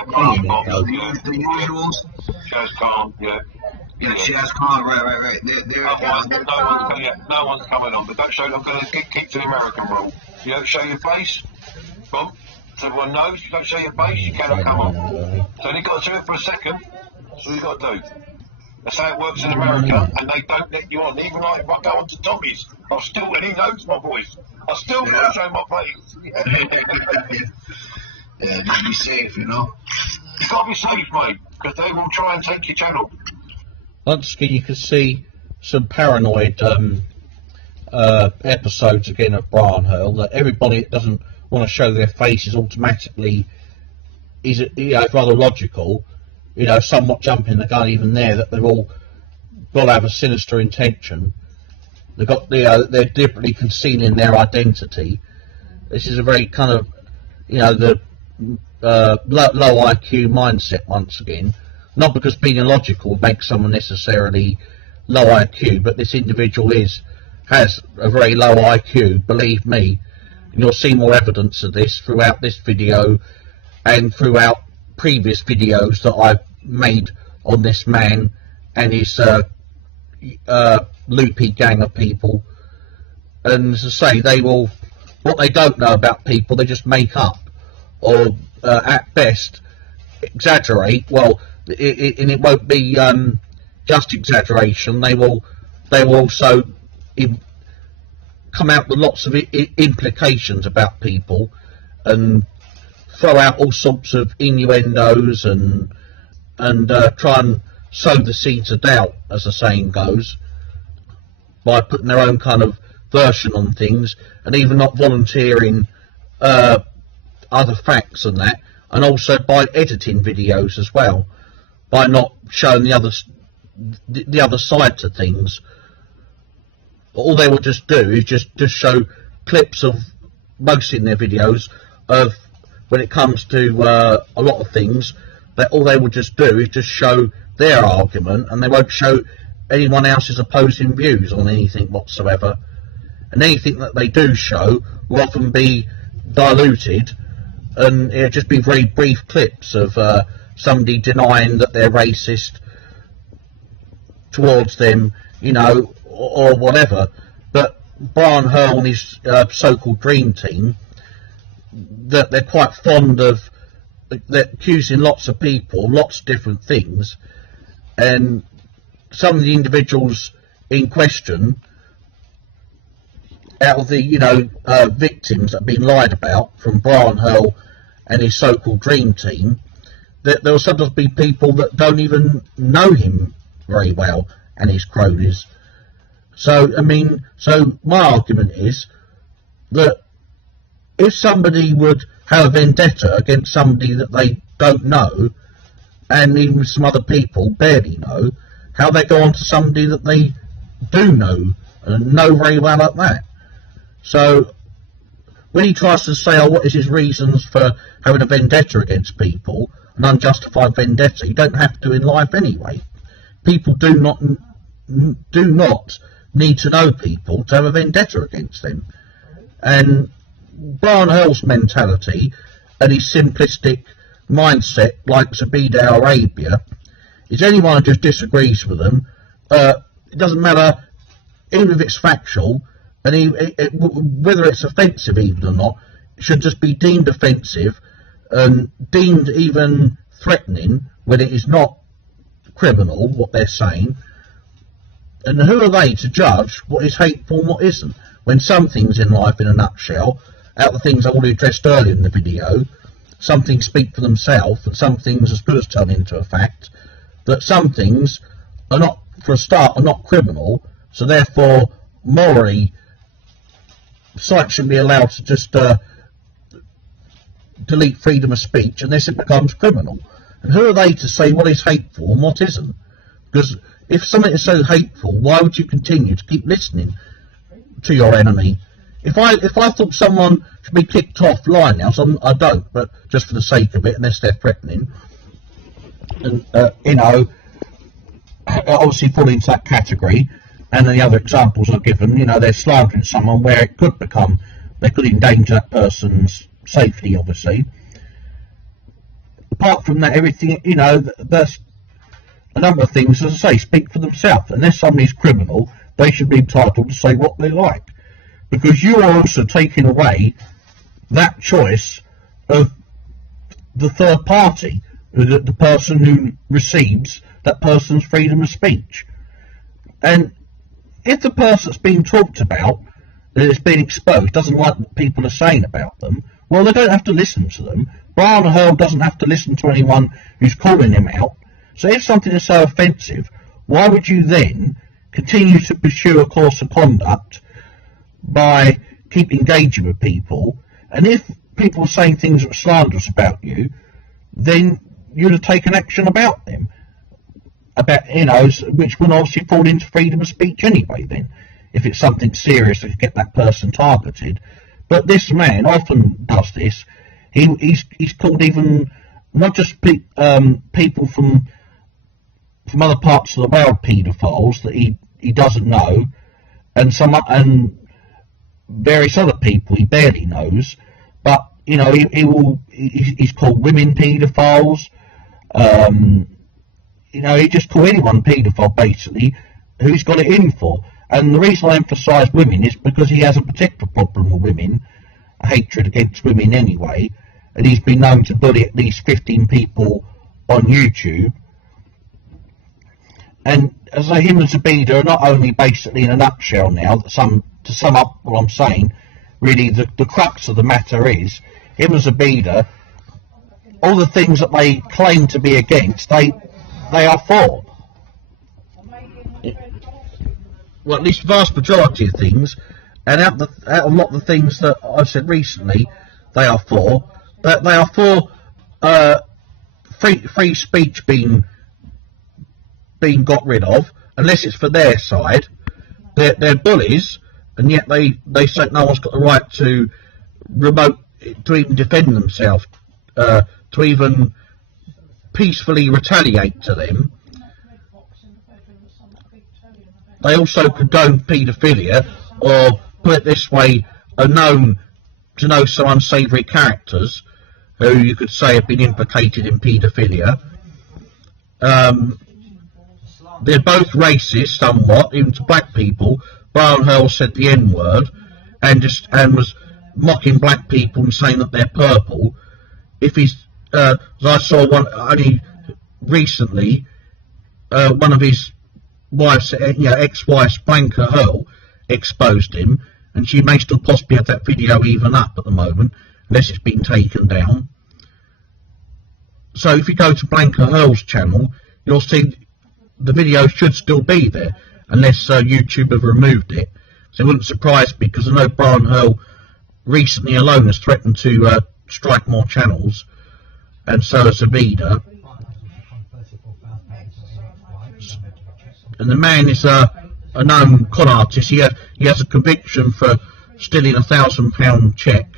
the usuals. Shaz Khan, yeah. Yeah, Shaz Khan, right. They're No one's coming on, but don't show. I'm going to keep to the American rule. You don't show your face, Bob. So everyone knows you don't show your face, you cannot come on. So only got to do it for a second. That's all you got to do. That's how it works in America, and they don't let you on. Even like if I go on to Tommy's, and he knows my voice. I still got to show my face. yeah, just be safe, you know. You got to be safe, mate, because they will try and take your channel. Once again, you can see some paranoid episodes again of Brian Hurle, that everybody that doesn't want to show their faces automatically is, you know, rather logical, you know, somewhat jumping the gun even there, that they've all got to have a sinister intention. They've got, they're deliberately concealing their identity. This is a very kind of, you know, the low IQ mindset once again. Not because being illogical makes someone necessarily low IQ, but this individual has a very low IQ, believe me. And you'll see more evidence of this throughout this video and throughout previous videos that I've made on this man and his loopy gang of people. And as I say, what they don't know about people, they just make up, or at best exaggerate. Well, and it won't be just exaggeration. They will also come out with lots of implications about people and throw out all sorts of innuendos and try and sow the seeds of doubt, as the saying goes, by putting their own kind of version on things and even not volunteering other facts and that, and also by editing videos as well, by not showing the other side to things. All they will just do is just show clips of, mostly in their videos, of when it comes to a lot of things, that all they will just do is just show their argument, and they won't show anyone else's opposing views on anything whatsoever. And anything that they do show will often be diluted, and it'll just be very brief clips of somebody denying that they're racist towards them, you know, or whatever. But Brian Hurle and his so-called dream team, that they're quite fond of, they're accusing lots of people, lots of different things, and some of the individuals in question, out of the victims that have been lied about from Brian Hurle and his so-called dream team, that there will sometimes be people that don't even know him very well and his cronies. So, I mean, my argument is that if somebody would have a vendetta against somebody that they don't know, and even some other people barely know, how they go on to somebody that they do know, and know very well at that. So, when he tries to say, what is his reasons for having a vendetta against people, an unjustified vendetta, you don't have to in life anyway. People do not need to know people to have a vendetta against them. And Brian Hurle's mentality and his simplistic mindset, like Zoubida Arabia, is anyone who just disagrees with them, it doesn't matter, even if it's factual, and whether it's offensive even or not, it should just be deemed offensive and deemed even threatening when it is not criminal, what they're saying. And who are they to judge what is hateful and what isn't, when some things in life, in a nutshell, out of the things I already addressed earlier in the video, some things speak for themselves, and some things as good as turn into a fact, that some things are not, for a start, are not criminal, so therefore morally sites shouldn't be allowed to just delete freedom of speech unless it becomes criminal. And who are they to say what is hateful and what isn't? Because if something is so hateful, why would you continue to keep listening to your enemy? If I thought someone should be kicked off line now, so I don't, but just for the sake of it, unless they're threatening, and obviously fall into that category. And the other examples I've given, they're slandering someone where it could become, they could endanger that person's safety, obviously. Apart from that, everything, there's a number of things, as I say, speak for themselves. Unless somebody's criminal, they should be entitled to say what they like. Because you are also taking away that choice of the third party, the person who receives that person's freedom of speech. And if the person that's being talked about, that is being exposed, doesn't like what people are saying about them, well, they don't have to listen to them. Brian Hurle doesn't have to listen to anyone who's calling him out. So if something is so offensive, why would you then continue to pursue a course of conduct by keep engaging with people? And if people are saying things that are slanderous about you, then you'd have taken action about them. Which would obviously fall into freedom of speech anyway then, if it's something serious to get that person targeted. But this man often does this. he's called even not just people from other parts of the world paedophiles that he doesn't know, and various other people he barely knows. But you know, he's called women paedophiles. You know, he just call anyone paedophile basically who's got it in for. And the reason I emphasise women is because he has a particular problem with women, a hatred against women anyway, and he's been known to bully at least 15 people on YouTube. And as I say, him and Zoubida are not only basically in a nutshell now, to sum up what I'm saying, really the crux of the matter is, him and Zoubida, all the things that they claim to be against, they are for. Well, at least the vast majority of things, and out of a lot of the things that I've said recently, they are for. But they are for free speech being got rid of, unless it's for their side. They're bullies, and yet they say no one's got the right to even defend themselves, to even peacefully retaliate to them. They also condone paedophilia, or put it this way, are known to know some unsavoury characters who you could say have been implicated in paedophilia. They're both racist somewhat, even to black people. Brian Hurle said the N-word and was mocking black people and saying that they're purple. If he's, as I saw one only recently, one of his wife's, ex-wife's, Blanca Hurle, exposed him, and she may still possibly have that video even up at the moment, unless it's been taken down. So if you go to Blanca Hurle's channel, you'll see the video should still be there, unless YouTube have removed it. So it wouldn't surprise me, because I know Brian Hurle recently alone has threatened to strike more channels, and so has Zoubida. And the man is a known con artist. He has a conviction for stealing £1,000 cheque,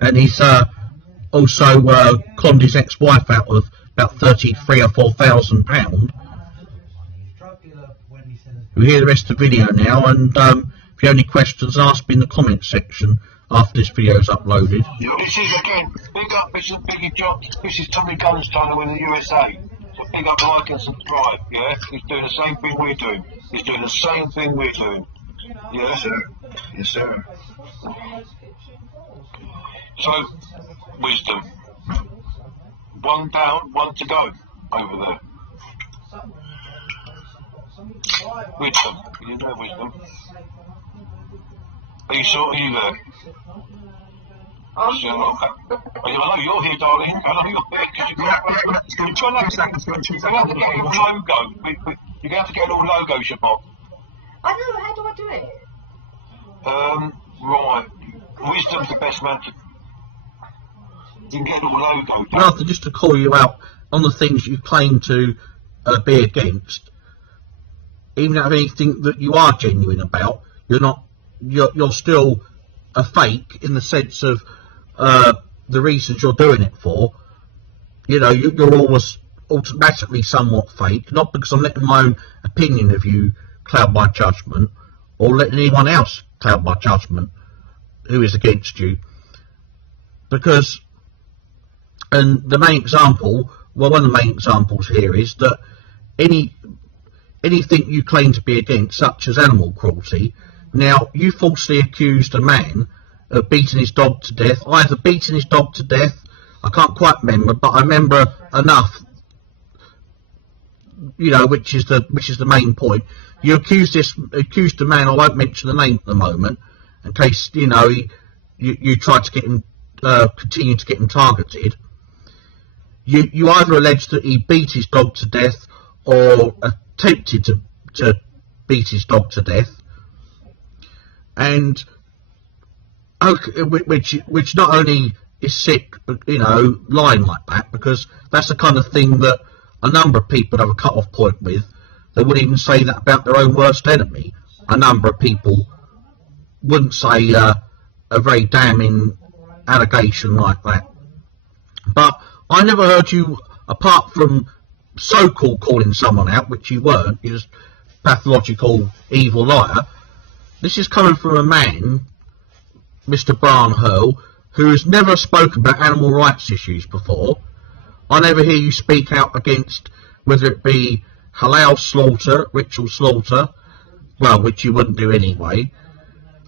and he's also conned his ex-wife out of about £33,000 or £4,000. We'll hear the rest of the video now, and if you have any questions, ask me in the comment section after this video is uploaded. This is again, big up, this is Biggie John, this is Tommy Gunn's channel in the USA. So big up, like and subscribe, yeah? He's doing the same thing we're doing. He's doing the same thing we're doing. Yes, sir. Yes, sir. So, wisdom. One down, one to go over there. Wisdom. You know wisdom. Are you sure? Are you there? So, I know you're here, darling. I know you're there. You're trying to get your logo. You're going to get all logos, Shabbat. I know, how do I do it? Right. Wisdom's the best man to... You can get all logos. Rather just to call you out on the things you claim to be against, even if anything that you are genuine about, you're still a fake in the sense of the reasons you're doing it for. You know, you're always automatically somewhat fake, not because I'm letting my own opinion of you cloud my judgment, or letting anyone else cloud my judgment who is against you. Because, and the main example, well, one of the main examples here is that anything you claim to be against, such as animal cruelty, now you falsely accused a man of beating his dog to death, either beating his dog to death, I can't quite remember, but I remember enough, you know, which is the main point. You accused the man, I won't mention the name at the moment, in case, you know, you tried to get him, continue to get him targeted. You either alleged that he beat his dog to death, or attempted to beat his dog to death, and okay, which not only is sick, but, you know, lying like that, because that's the kind of thing that a number of people have a cut-off point with. They wouldn't even say that about their own worst enemy. A number of people wouldn't say a very damning allegation like that. But I never heard you, apart from so-called calling someone out, which you weren't, you're just pathological evil liar. This is coming from a man, Mr. Brian Hurle, who has never spoken about animal rights issues before. I never hear you speak out against whether it be halal slaughter, ritual slaughter, well, which you wouldn't do anyway.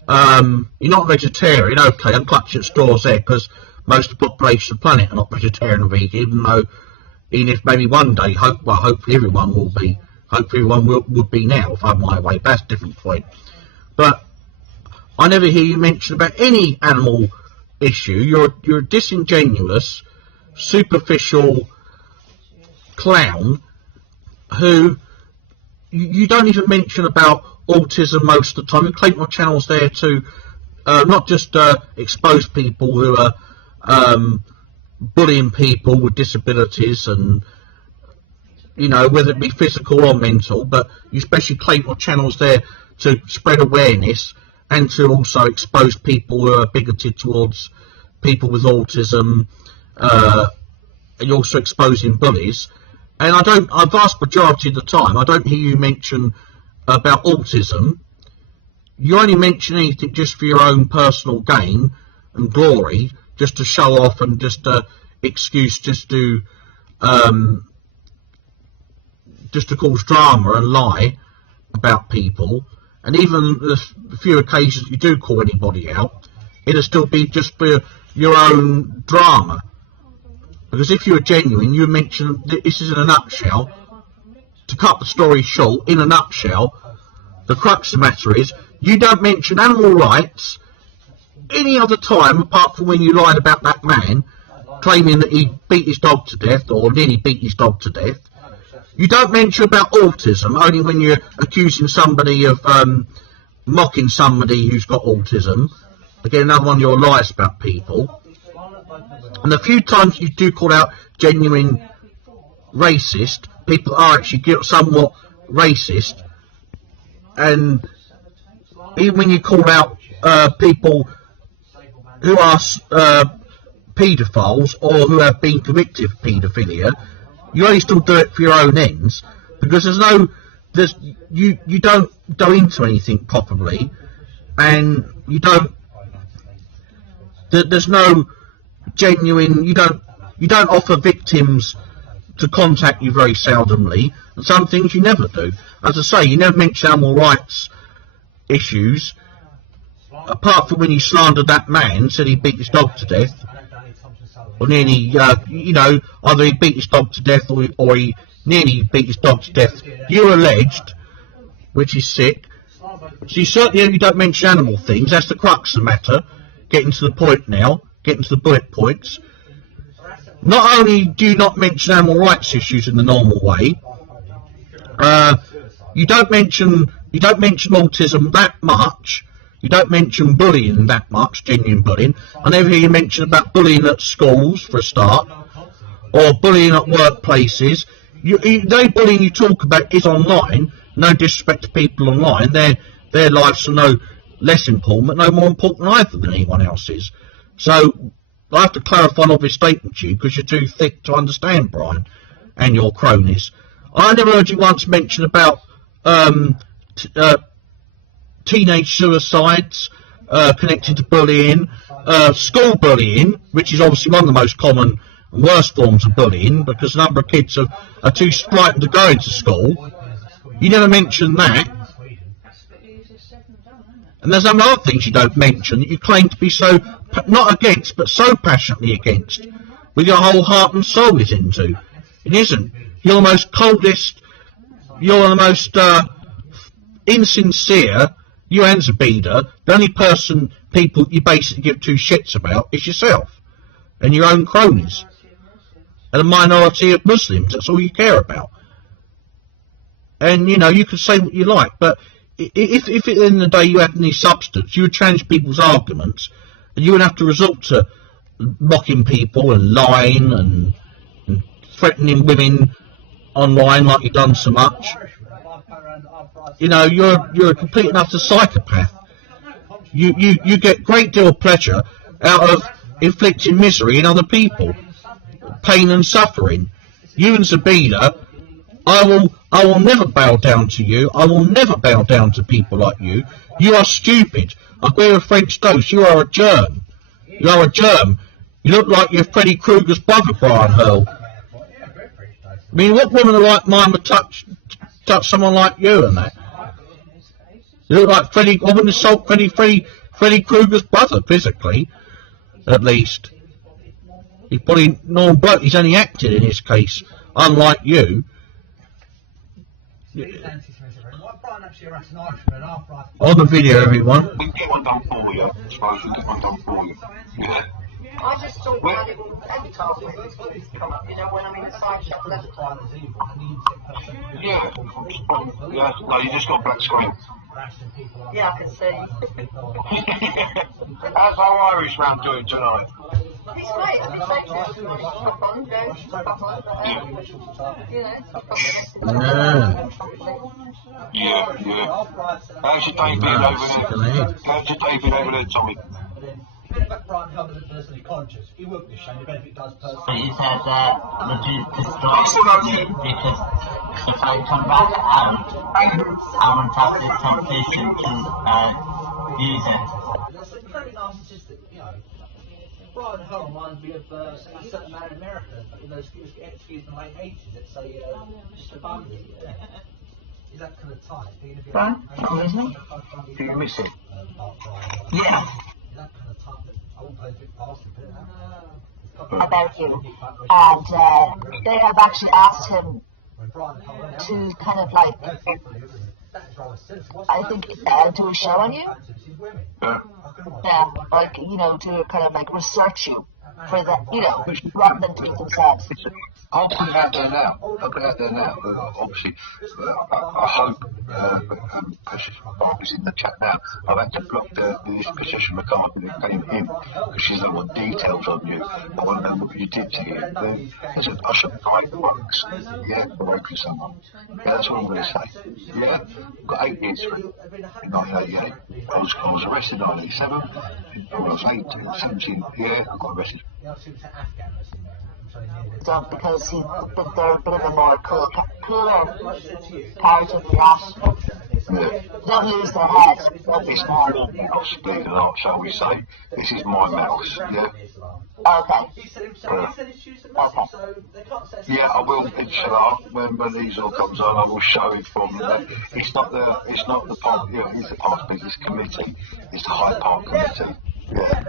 You're not vegetarian, okay, I'm clutching at straws there, because most of the population of the planet are not vegetarian or vegan, even if maybe one day, hopefully everyone will be, would be now, if I'm my way, but that's a different point. But I never hear you mention about any animal issue. You're a disingenuous, superficial clown who you don't even mention about autism most of the time. You claim your channel's there to not just expose people who are bullying people with disabilities, and whether it be physical or mental, but you especially claim your channel's there to spread awareness and to also expose people who are bigoted towards people with autism, and you're also exposing bullies. And a vast majority of the time, I don't hear you mention about autism. You only mention anything just for your own personal gain and glory, just to show off and just excuse, just to cause drama and lie about people. And even the few occasions you do call anybody out, it'll still be just for your own drama. Because if you were genuine, you mention, this is in a nutshell, to cut the story short, in a nutshell, the crux of the matter is, you don't mention animal rights any other time apart from when you lied about that man, claiming that he beat his dog to death, or nearly beat his dog to death. You don't mention about autism, only when you're accusing somebody of mocking somebody who's got autism. Again, another one of your lies about people. And the few times you do call out genuine racist, people are actually somewhat racist. And even when you call out people who are paedophiles or who have been convicted of paedophilia, you only still do it for your own ends, because you don't go into anything properly, and there's no genuine, you don't offer victims to contact you very seldomly, and some things you never do. As I say, you never mention animal rights issues, apart from when you slandered that man, said he beat his dog to death, or nearly, either he beat his dog to death or he nearly beat his dog to death. You alleged, which is sick. So you don't mention animal things. That's the crux of the matter. Getting to the point now, getting to the bullet points. Not only do you not mention animal rights issues in the normal way, you don't mention autism that much. You don't mention bullying that much, genuine bullying. I never hear you mention about bullying at schools, for a start, or bullying at workplaces. The bullying you talk about is online. No disrespect to people online. Their lives are no less important, but no more important either than anyone else's. So I have to clarify an obvious statement to you, because you're too thick to understand, Brian, and your cronies. I never heard you once mention about teenage suicides connected to bullying, school bullying, which is obviously one of the most common and worst forms of bullying, because a number of kids are too frightened to go into school. You never mention that. And there's some other things you don't mention that you claim to be so, not against, but so passionately against, with your whole heart and soul is into. It isn't. You're the most coldest, you're the most insincere, you and Zoubida, the only people you basically give two shits about is yourself and your own cronies and a minority of Muslims. That's all you care about. And you can say what you like, but if at the end of the day you had any substance, you would change people's arguments, and you would have to resort to mocking people and lying and threatening women online like you've done so much. You're a complete and utter psychopath. You get a great deal of pleasure out of inflicting misery in other people, pain and suffering. You and Zoubida, I will never bow down to you. I will never bow down to people like you. You are stupid. I agree with French Toast. You are a germ. You are a germ. You look like you're Freddy Krueger's brother, Brian Hurle. I mean, what woman of like mine would touch someone like you and that? You look like Freddy. I wouldn't assault Freddy Krueger's brother physically, at least. He's probably normal bloke. He's only acted in his case, unlike you. On the video, everyone. We get one done for you. I suppose we get one done for you. Yeah. I just thought that it would advertise it come up, you know, when I'm inside shop advertising. Yeah. Yeah. No, you just got black screen. Yeah, I can see. How's our Irishman doing tonight? He's great. Yeah, yeah. How's your day been over there? How's your day been over there, Tommy? He said the story because if I come back I won't have the temptation to use it. That's incredibly narcissistic, you know. Brian Hurle reminds me of a certain man in America, you know, he was getting excused in the late 80s, let's say, Mr. Bundy. Is that kind of type? Brian? Oh, isn't he? Do you miss him? Yeah. About you, and they have actually asked him to kind of like, I think, do a show on you. Yeah, like, you know, to kind of like research you for the, you know, rather than do it themselves. I'll put it out there now. Obviously, I hope Precious in the chat now. I've had to block this Precious McCarthy and it came in because she's not got details on you. I want to know what you did to you. I said, I should break once. Yeah, for raping someone. Yeah, that's what I'm going to say. Yeah, got 8 years for it. In 1988. I was arrested in 1987. I was 18, 17. Yeah, I got arrested. Don't, because they're a bit of a more cooler character than that. Don't lose their head. Don't lose their head. I'll speak a lot, shall we say. This is my mouse, yeah? Okay. Yeah, I will pitch it up when these all comes on. I will show it from there. It's not the park, you know, it's the park business committee. It's the Hyde Park committee. Yeah.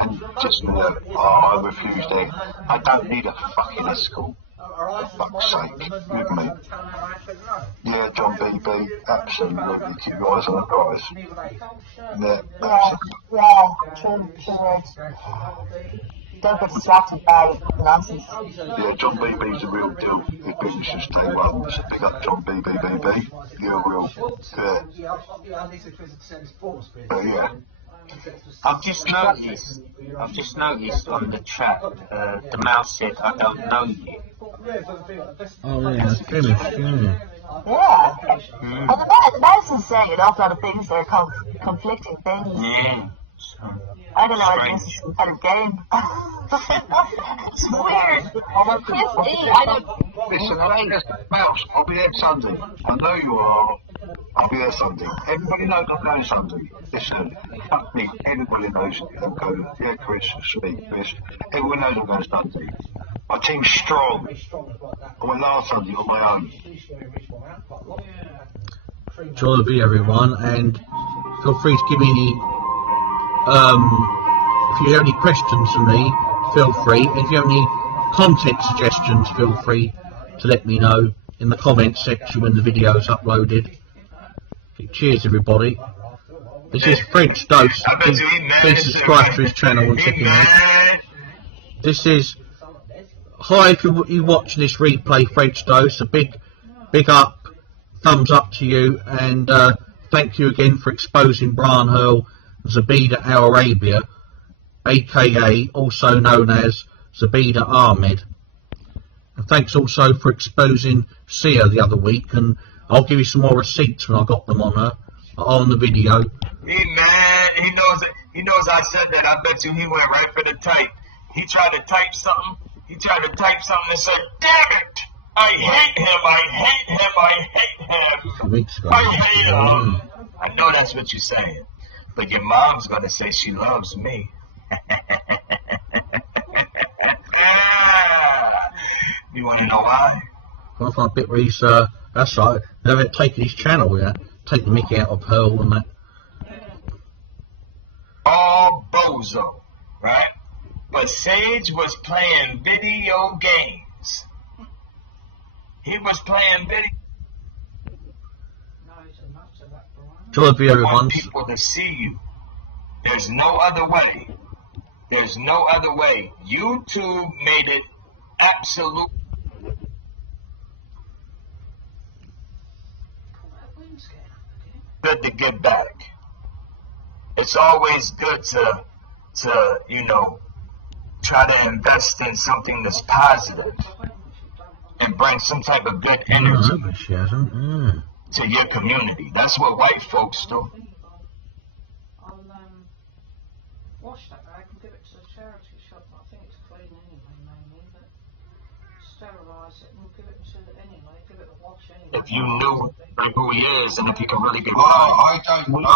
And just I refused it. I don't need a fucking escort. For fuck's sake, with me. Yeah, John BB, absolutely. Keep your eyes on the prize. Yeah, true words. Don't get distracted by nonsense. Yeah, John BB's a real deal. The business is doing well. Just pick up John BB. Yeah, real. Yeah. But yeah. I've just noticed on the chat, the mouse said, I don't know you. Oh yeah, that's finished, yeah. Yeah. Well, the mouse is saying an awful lot of things that are conflicting things. Yeah. I don't know, I guess it's some kind of game. It's weird. Christy, I don't... Listen, I ain't just mouse. I'll be there Sunday. I know you are. I'll be there Sunday. Everybody knows I'm going Sunday. Listen, fuck me. Everybody knows I'm going. Yeah, Chris, sweet, Chris. Everyone knows I'm going Sunday. My team's strong. I went last Sunday on my own. Enjoy the video, everyone, and feel free to give me any, if you have any questions for me, feel free. If you have any content suggestions, feel free to let me know in the comments section when the video is uploaded. Okay, cheers, everybody. This is French Dose. Please subscribe to his channel and check him out. This is, hi, if you're watching this replay, French Dose, a big up, thumbs up to you, and thank you again for exposing Brian Hurle, Zoubida Al Arabia, aka also known as Zoubida Ahmed. And thanks also for exposing Sia the other week, and I'll give you some more receipts when I got them on her, on the video. Hey man, He knows I said that. I bet you he went right for the type. He tried to type something. And said, damn it! I hate him. I hate him. I hate him. I hate him. I know that's what you're saying. But your mom's going to say she loves me. Yeah. You want to know why? Well, I bit where he's, that's right. They've taken his channel, yeah. Take the mickey out of Hurle and that. All bozo, right? But Sage was playing video games. He was playing video. George, everyone. People to see you. There's no other way. There's no other way. YouTube made it absolute. Good to get back. It's always good to try to invest in something that's positive and bring some type of good energy to your community. That's what white folks do. I'll wash that bag and give it to the charity shop. I think it's clean anyway, mainly, but sterilise it and give it to give it a wash anyway. If you knew who he is and if he can really be I don't know. So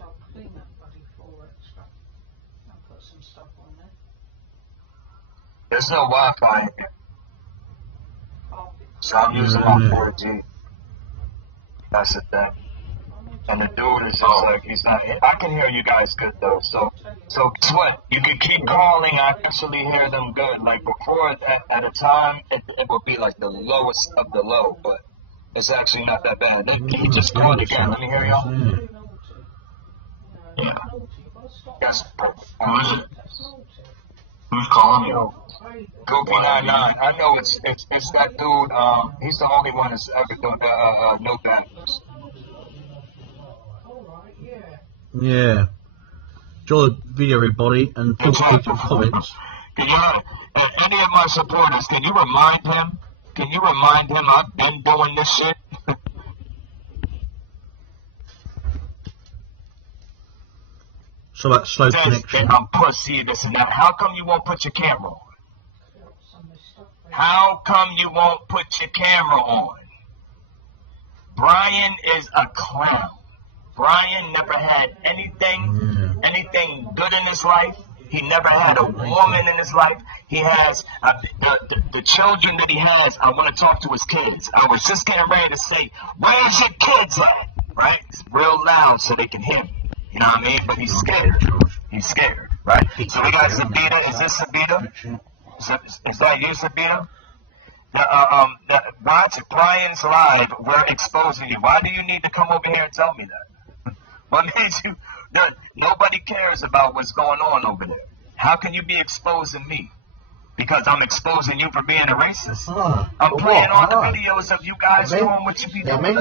I'll clean that bloody floor extra. I'll put some stuff on there. There's no Wi-Fi in here. So I'm using my 4G. That's the thing. And the dude is just like, he's not, I can hear you guys good though. So guess what? You can keep calling. I actually hear them good. Like before, at a time, it would be like the lowest of the low, but it's actually not that bad. Can you just call it again? Let me hear y'all. Yeah. Yes. Who's calling you? Goopy99. I know it's that dude. He's the only one that's ever done no badness. Yeah. Enjoy the video, everybody, and feel free to comments. Can you, any of my supporters, can you remind him? I've been doing this shit? So that slow connection. I'm pussy, this and that. How come you won't put your camera on? How come you won't put your camera on? Brian is a clown. Brian never had anything good in his life. He never had a woman in his life. He has the children that he has. I want to talk to his kids. I was just getting ready to say, "Where's your kids at?" Right? It's real loud so they can hear me. You know what I mean? But he's scared. He's scared, right? So we got Zoubida. Is this Zoubida? Is that you, Zoubida? Watch Brian's live. We're exposing you. Why do you need to come over here and tell me that? What made you? Nobody cares about what's going on over there. How can you be exposing me? Because I'm exposing you for being a racist. I'm playing all the videos of you guys doing what you be doing.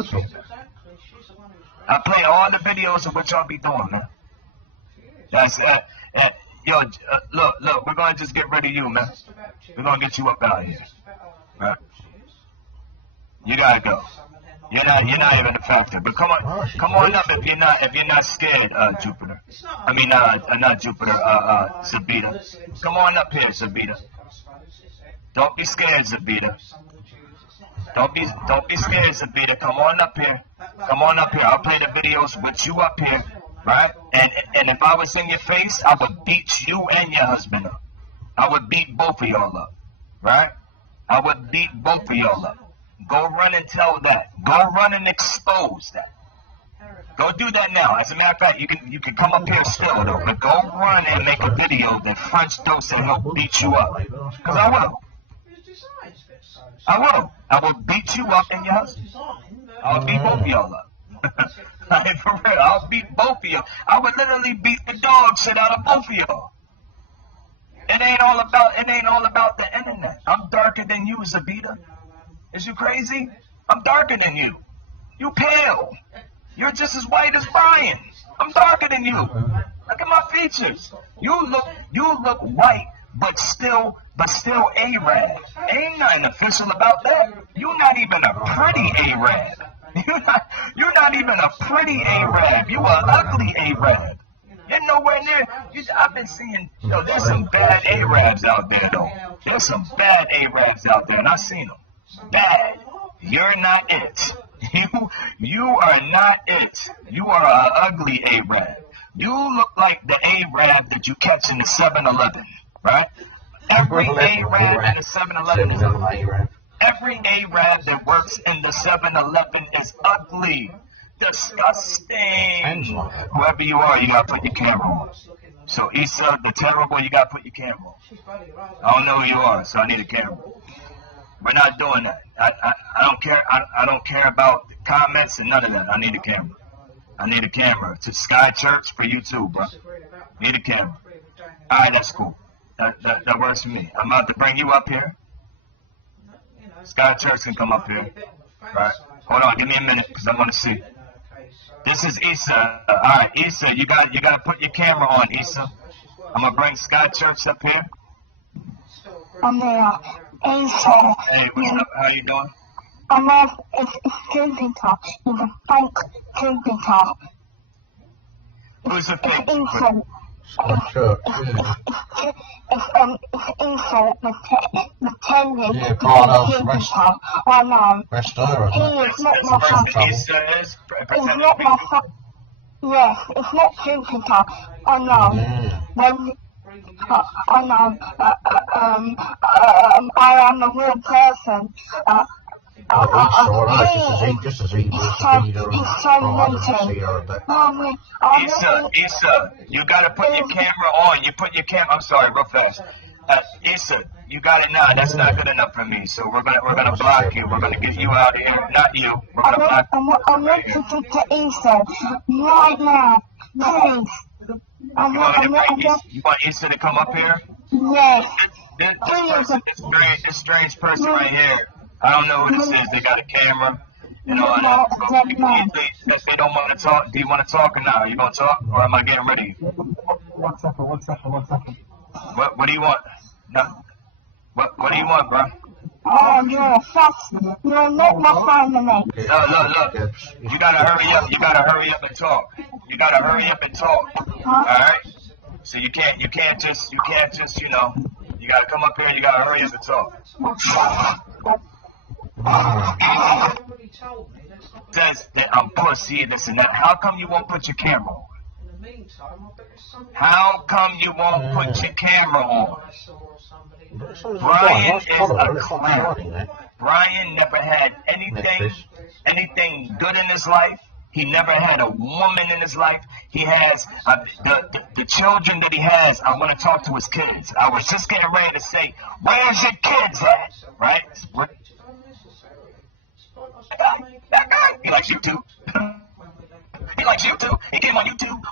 I play all the videos of what y'all be doing, man. That's yo, look, we're gonna just get rid of you, man. We're gonna get you up out of here. Right? You gotta go. You're not even affected. But come on up if you're not scared, Jupiter. I mean, not Jupiter, Zoubida. Come on up here, Zoubida. Don't be scared, Zoubida. Don't be scared, Zoubida. Come on up here. I'll play the videos with you up here, right? And if I was in your face, I would beat you and your husband up. I would beat both of y'all up, right? I would beat both of y'all up. Go run and tell that. Go run and expose that. Go do that now. As a matter of fact, you can come up here still though, but go run and make a video that French Dose and he'll beat you up. Cause I will. I will beat you up and your husband. I'll beat both of y'all up. Like, for real, I'll beat both of y'all. I would literally beat the dog shit out of both of y'all. It ain't all about the internet. I'm darker than you, Zoubida. Is you crazy? I'm darker than you. You pale. You're just as white as Brian. I'm darker than you. Look at my features. You look white, but still Arab. Ain't nothing official about that. You're not even a pretty Arab. You're not even a pretty Arab. You an ugly Arab. You're nowhere near. I've been seeing, there's some bad Arabs out there, though. There's some bad Arabs out there, and I've seen them. Bad. You're not it. You are not it. You are an ugly Arab. You look like the Arab that you catch in the 7-Eleven, right? Every Arab in the 7-Eleven is ugly. Every Arab that works in the 7-Eleven is ugly. Disgusting. Whoever you are, you gotta put your camera on. So Issa, the terrible, you gotta put your camera on. I don't know who you are, so I need a camera. We're not doing that. I don't care. I don't care about the comments and none of that. I need a camera. I need a camera. To Sky Church for you too, bro. Need a camera. All right, that's cool. That works for me. I'm about to bring you up here. Sky Church can come up here. All right. Hold on. Give me a minute because I want to see. This is Issa. All right, Issa, you got to put your camera on, Issa. I'm gonna bring Sky Church up here. I'm there. Issa. Hey, what's up? How you doing? I'm it's Zoubida. He's a fake Zoubida. Who's the fake? Issa. It's insult pretending to be Zoubida. I know. He is not my father. He's not my father. Yes, it's not Zoubida. I know. I know. I am a real person. Just as easy as Issa, you gotta put your camera on. You put your camera. I'm sorry, real fast. Issa, you got it now. That's not good enough for me. So we're gonna block you. We're gonna get you out of here. Not you. We're gonna block you. I'm listening to Issa right now, please. You want Issa to come up here? Yes. This strange person right here. I don't know who this is. They got a camera. You know, if they don't want to talk, do you want to talk or not? You gonna talk, or am I getting ready? One second. What do you want? No. What do you want, bro? You're a fast. You're not my family. Look. You gotta hurry up. You gotta hurry up and talk. All right. So you can't just, you gotta come up here and you gotta hurry up and talk. Says that I'm pussy, this and that. How come you won't put your camera on? How come you won't put your camera on? Brian is a clown. Brian never had anything good in his life. He never had a woman in his life. He has the children that he has. I want to talk to his kids. I was just getting ready to say, where's your kids at? Right? That guy, he likes you too. He came on YouTube.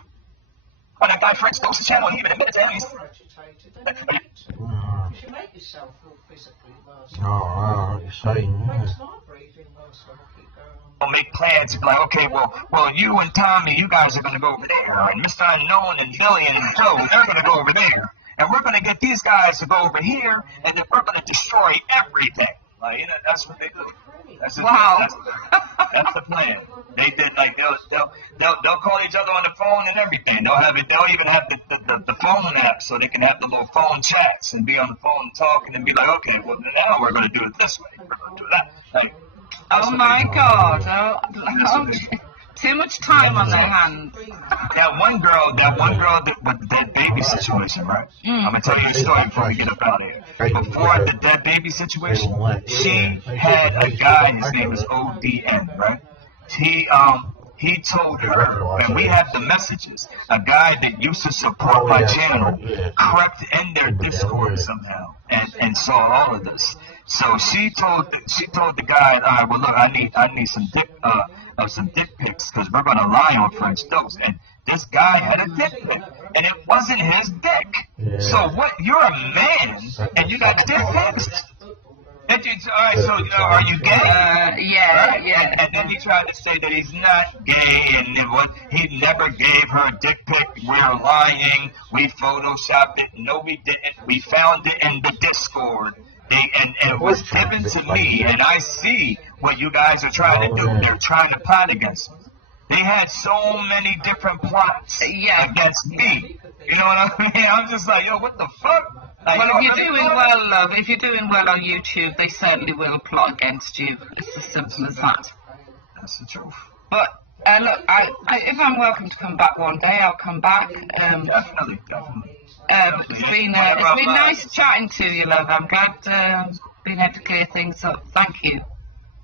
Oh, that guy French goes to channel and he even admitted to him. You should make yourself feel physically worse. You're saying, We'll make plans to be like, okay, well, you and Tommy, you guys are going to go over there. And Mr. Unknown and Billy and Joe, they're going to go over there. And we're going to get these guys to go over here, and then we're going to destroy everything. Like, that's what they do. That's the plan. They did, like, they'll call each other on the phone and everything. They'll even have the phone app so they can have the little phone chats and be on the phone talking and be like, okay, well, now we're going to do it this way. We're going to do that. Like, oh my God! Too much time on their hands. That one girl with that baby situation, right? I'm gonna tell you the story before we get up out of here. Before the dead baby situation, she had a guy. His name is ODN, right? He told her, and we have the messages. A guy that used to support my channel crept in their Discord somehow and saw all of this. So she told the guy, all right, well look, I need some dick pics because we're gonna lie on French Toast. And this guy had a dick pic, and it wasn't his dick. Yeah. So what? You're a man, and you got dick pics. All right, so are you gay? Yeah. And then he tried to say that he's not gay, and he never gave her a dick pic. We're lying. We photoshopped it. No, we didn't. We found it in the Discord. And it was given to me, and I see what you guys are trying to do. They're trying to plot against me. They had so many different plots against me. You know what I mean? I'm just like, yo, what the fuck? Like, Well, if you're doing well, love, if you're doing well on YouTube, they certainly will plot against you. It's as simple as that. That's the truth. But look, if I'm welcome to come back one day, I'll come back. Definitely. It's been nice chatting to you, love. I'm glad being able to clear things up. Thank you.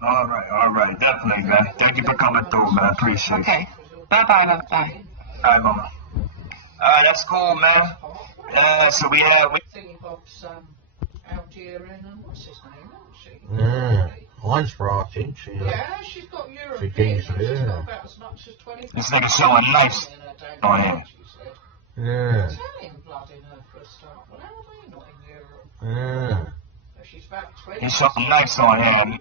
All right, definitely, man. Thank you for coming through, man. I appreciate it. Okay. Bye-bye, love. Bye. All right, mama. All right, that's cool, man. So we have... Algerian and what's his name, isn't she? Yeah. Mine's right, isn't she? Yeah, she's got European. She's She's yeah. got about as much as 20. This nigga showing nice on him. Yeah. Italian blood in her for a start. Well, how are they not in Europe? Yeah. She's about 20. He's showing nice on him.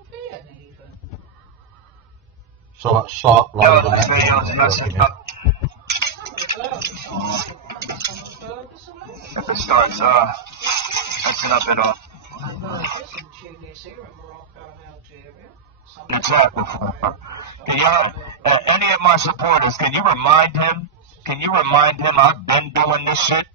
So that sharp Yo, load this video's messing up. If it starts messing up at all. Exactly. Can you, any of my supporters, can you remind him? I've been doing this shit?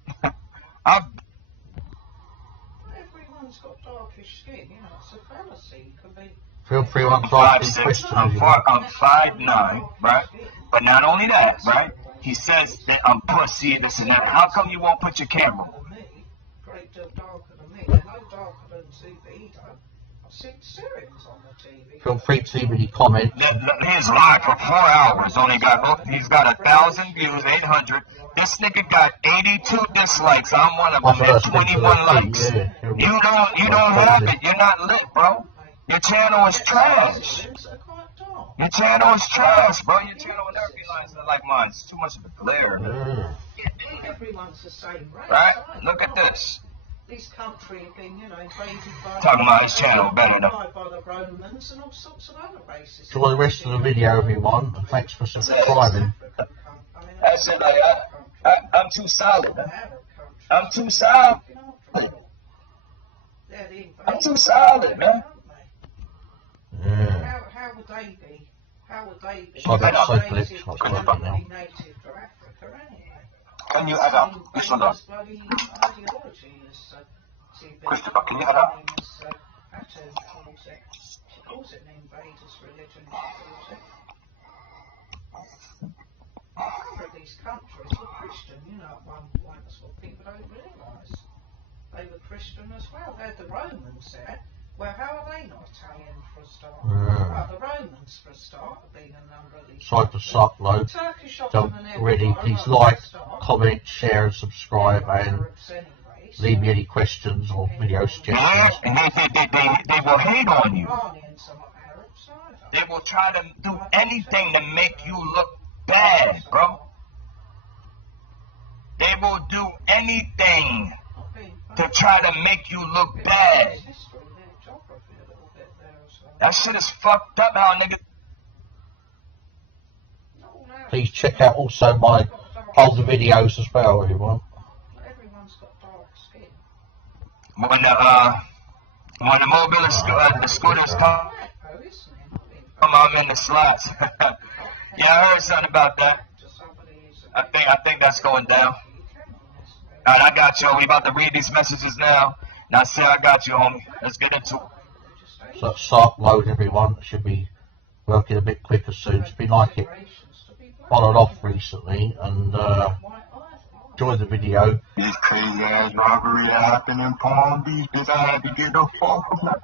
Everyone's got darkish skin, you know, it's a fallacy. You can be... Feel free to ask these questions. I'm 5'9", right? But not only that, right? He says that I'm pussy, this and that. How come you won't put your camera on? Great deal darker than me. They're no darker than Zoubida. I've seen Syrians on the TV. Feel free to leave any comment. He's live for 4 hours. He's got 1,000 views, 800. This nigga got 82 dislikes. I'm one of them at 21 likes. You don't have it. You're not lit, bro. Your channel is trash. Your channel is trash, bro. Your channel and everything lines are like mine. It's too much of a glare. Everyone's the same race. Right? Look at this. This country have been, you know, invaded by... Talking about his channel better than... ...by the Romans and all sorts of other races. Enjoy the rest of the video, everyone. And thanks for subscribing. That's it, man. I'm too solid, man. I'm too solid. I'm too solid, man. Yeah. How would they be? How would they be? I got so native glitched. I'll go back now. native for Africa, anyway. Can you add up? This one up. Christopher, can you add up? She calls it an invaders' religion. A number of these countries were Christian, you know, at one point. That's what people don't realise. They were Christian as well. They had the Romans there. Well, how are they not Italian for a start? Well, the Romans for a start have been a number of these. Sorry for upload. Don't already. Please like, comment, share, and subscribe, and leave me any questions or video suggestions. They will hate on you. They will try to do anything to make you look bad, bro. They will do anything to try to make you look bad. That shit is fucked up now, nigga. Please check out also my older videos as well, everyone. Everyone's got dark skin. When the mobile scooters come, I'm in the slots. Yeah, I heard something about that. I think that's going down. Alright, I got you. We about to read these messages now. Now, sir, I got you, homie. Let's get into it. So that's upload, everyone. It should be working a bit quicker soon. It's been like it followed off recently, and enjoy the video. This crazy ass robbery that happened in Palm Beach, bitch, I had to get the fuck from that.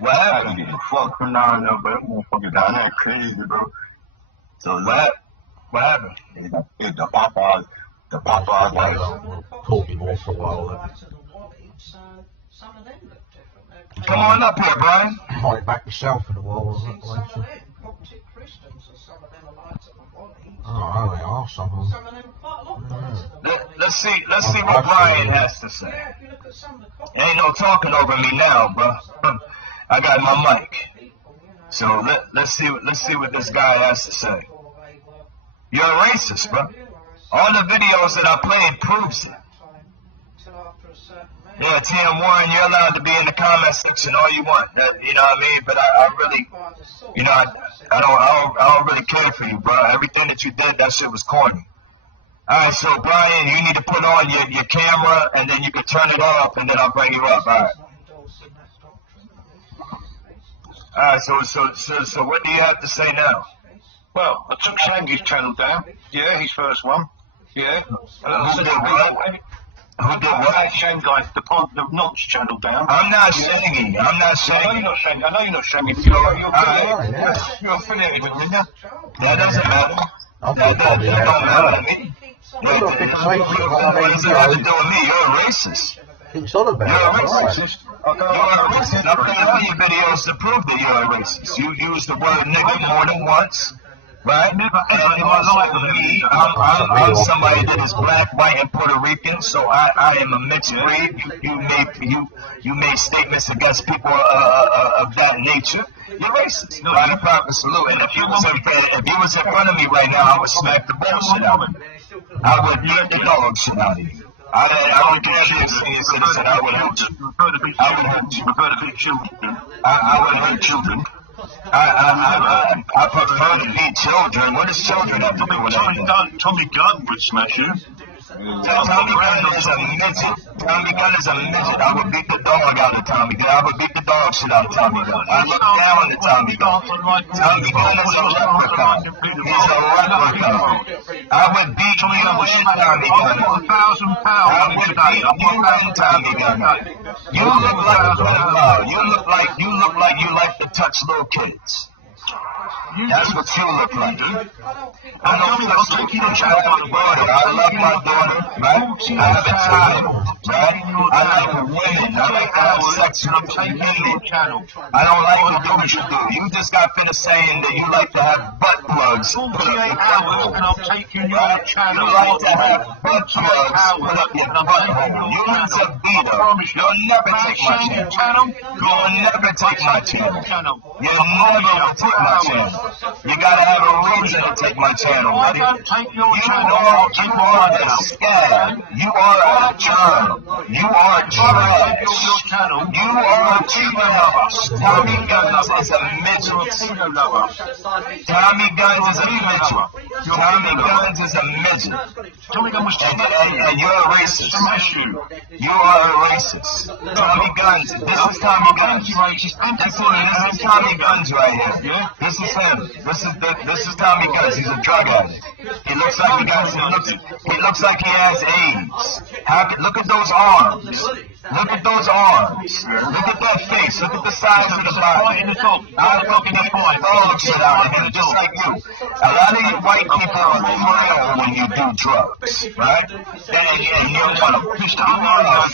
What happened? Get the fuck from down there, but that motherfucker down there crazy, bro. So that, what happened? The Popeyes, like, Caught me more for a while. Some of them look different. Come on up here, Brian. Fight back yourself in a while. Some of them Coptic Christians, or some of them are lighter than bodies. Oh, they are some of them. Some of them are quite a lot lighter than bodies. Let's see what Brian has to say. Yeah, if you look at some of the Coptic, Ain't no talking over me now, bro. I got my mic. So let's see what this guy has to say. You're a racist, bro. All the videos that I played proves it. until after a certain Yeah, Tim Warren, you're allowed to be in the comment section all you want. You know what I mean? But I really, you know, I don't really care for you, bro. Everything that you did, that shit was corny. All right, so Brian, you need to put on your camera, and then you can turn it off, and then I'll bring you up. All right. All right. So what do you have to say now? Well, I took Shangy's channel down. Yeah, his first one. Yeah. Who did what? Who did what? Shanghai, the Notch channel down. I'm not Shangy. I'm not Shangy. I know you're not Shangy. I know you're not Shangy. You're affiliated with me, yeah? That doesn't matter. That don't matter to me. What does it have to do with me? You're a racist. It's all about You're a racist. You're a racist. I've been on your videos to prove that you're a racist. You used the word nigga more than once. Right? Never ever in my life of me. I'm somebody that is black, white, and Puerto Rican, so I am a mixed breed. You made statements against people of that nature. You're racist. By the proper salute. And if you was in front of me right now, I would smack the bullshit out of you. I would beat the dog shit out of you. I don't care if you're a senior citizen. I would hurt you. I would hurt you. I would hurt children. I prefer to beat children. What does children have to do with anything? Tommy Gunn would smash you. Tommy Gunn is a midget. Tommy Gunn is a midget. I would beat the dog out of Tommy Gunn. I would beat the dog shit out of Tommy Gunn. I look down at Tommy Gunn. Tommy Gunn is a leprechaun. He's a leprechaun. I would beat you with Tommy Gunn. £1,000. I would beat you with Tommy Gunn. You look like a pedophile. You look like you like to touch little kids. That's what you look like. I don't take you to child on the body. I love my daughter, right? I have a child, right? I like women. I like to have sex with them. I don't like to do what you do. You just got finished saying that you like to have butt plugs put up your butthole. And I'll take you to your channel. You like to have butt plugs put up your butthole. You need to beat her. You'll never take my channel. You'll never take my channel. You'll never take my channel. You gotta have a reason to take my channel, buddy. You are a scab. You are a germ. You are trash. You are a cheater lover. Tommy Guns is a midget. Tommy Guns is a midget. Tommy Guns is a midget. And you're a racist. You are a racist. Tommy Guns. This is Tommy Guns. This is Tommy Guns right here. This is him. This is Tommy Guns. He's a drug addict. He looks like he looks like he has AIDS. Look at those arms. Look at those arms. Look at that face. Look at the size of the body. I'm looking at dog shit out of him, just like you. A lot of you white people are frail when you do drugs, right? And you want to push the drugs.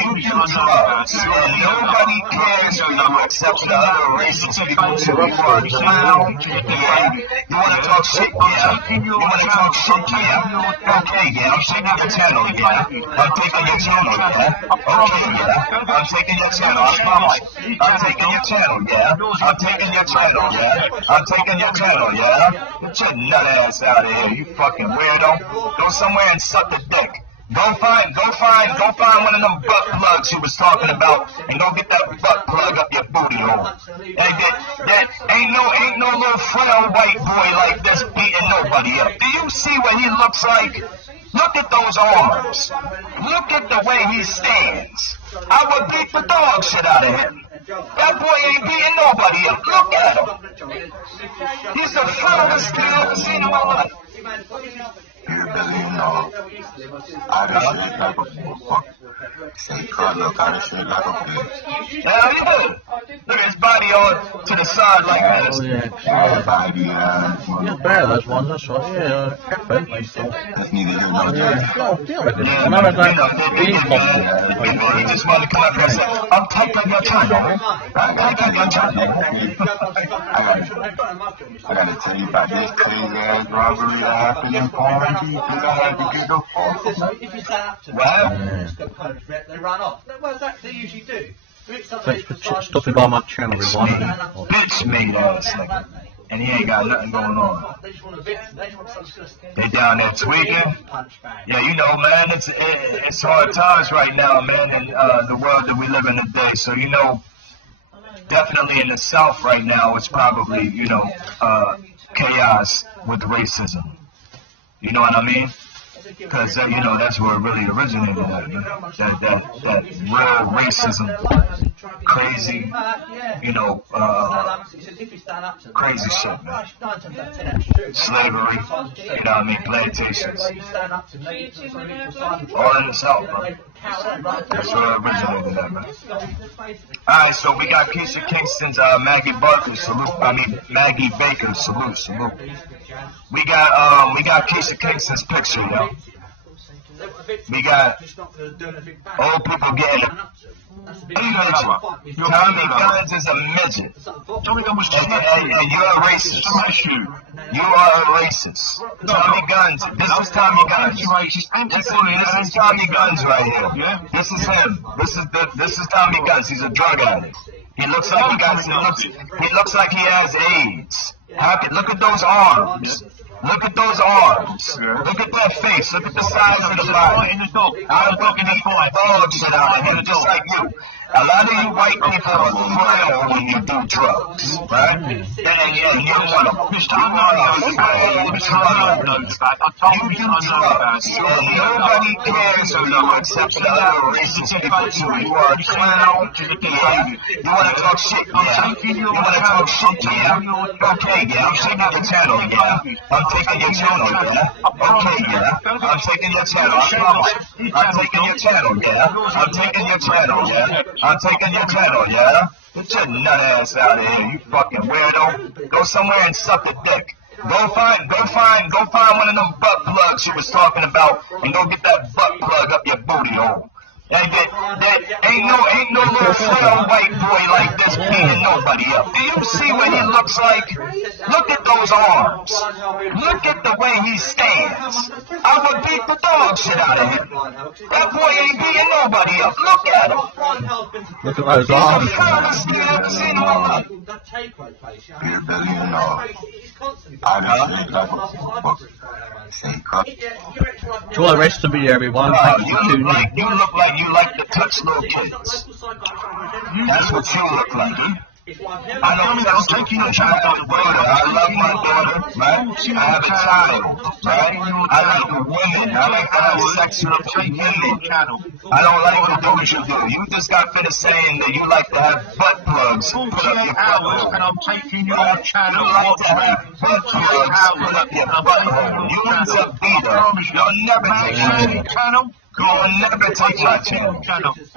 You do drugs. And nobody cares for you except for the other racist people who are clown. You want to talk shit? Yeah. You want to talk shit? Yeah. Okay, yeah. I'm shaking your channel, yeah. I'm taking your channel, yeah. Okay, yeah. I'm taking your channel, I promise. I'm taking your channel, yeah. I'm taking your channel, yeah. I'm taking your channel, yeah. Get your nut ass out of here, you fucking weirdo. Go somewhere and suck a dick. Go find one of them butt plugs you was talking about, and go get that butt plug up your booty hole. And that ain't no little frail white boy like this beating nobody up. Do you see what he looks like? Look at those arms. Look at the way he stands. I would beat the dog shit out of him. That boy ain't beating nobody up. Look at him. He's the frailest thing I've ever seen in my life. You believe no. I don't see like a motherfucker. Say, look, I don't see like a bitch. Yeah, he would. Look at his body on to the side like this. Oh, yeah. Not bad, those ones, that's right. Yeah, caffeine. That's neither here nor there. He just wanted to come up here and say, I'm taking your channel. I'm taking your channel. I gotta tell you about this crazy ass robbery that happened in quarantine. I had to get the fuck. If you say up to What? they run off. What's that they usually do? Thanks for stopping by my channel, everyone. Bitch made ass nigga. and he ain't got nothing going on. They just want a victim. They just want someone to They down there tweaking. Yeah, you know, man, it's hard times right now, man, in the world that we live in today. So, you know, definitely in the South right now, it's probably, you know, chaos with racism. You know what I mean? Because, you know, that's where it really originated at, that real racism, crazy, you know, crazy shit, man. Slavery, you know what I mean, plantations. All in the South, bro. That's where it originated at, man. Alright, so we got Keisha Kingston's Maggie Barker, Maggie Baker, salute. We got Keisha Kingston's picture, yo. We got old people getting it. Tommy Guns is a midget. And you're a racist. You are a racist. Tommy Guns. This is Tommy Guns. This is Tommy Guns right here. This is him. This is Tommy Guns. He's a drug addict. He looks like he looks like he has AIDS. Look at those arms. Look at those arms. Look at that face. Look at the size of the body. I'm looking at dog shit out of him, just like you. A lot of you white people are frail when you do drugs, right? And you don't want to push the You do drugs. So nobody cares who you are except for the other racist people too. You are a clown. You want to talk shit, yeah? You want to talk shit, yeah? Okay, yeah, I'm taking your channel, yeah? I'm taking your channel, yeah? Okay, yeah? I'm taking your channel, I promise. I'm taking your channel, yeah? I'm taking your channel, yeah? I'm taking your channel, yeah? Get your nut ass out of here, you fucking weirdo. Go somewhere and suck a dick. Go find one of them butt plugs you was talking about and go get that butt plug up your booty hole. Ain't no little frail white boy like this beating nobody up. Do you see what he looks like? Look at those arms. Look at the way he stands. I would beat the dog shit out of him. That boy ain't beating nobody up. Look at him. Look at those arms. You're a billionaire. I know. Enjoy the rest of the video, everyone. Thank you for tuning in. You look like you like to touch little kids. That's what you look like. I know I'm taking a child out of the world. I love my daughter, right? I have a child, right? I like women. I like to have sex with women. I don't like to do what you do. You just got finished saying that you like to have butt plugs put up your butthole. And I'm taking your channel. You like to have butt plugs put up your butthole. You and Zoubida, you'll never take my channel. You'll never take my channel.